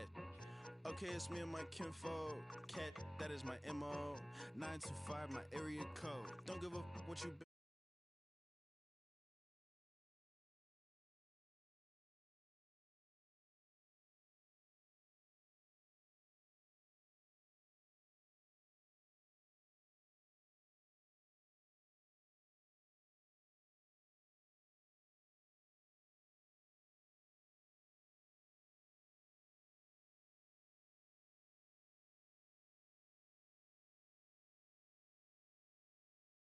Okay, it's me and my kinfolk. Cat, that is my MO. 925, my area code. Don't give a what you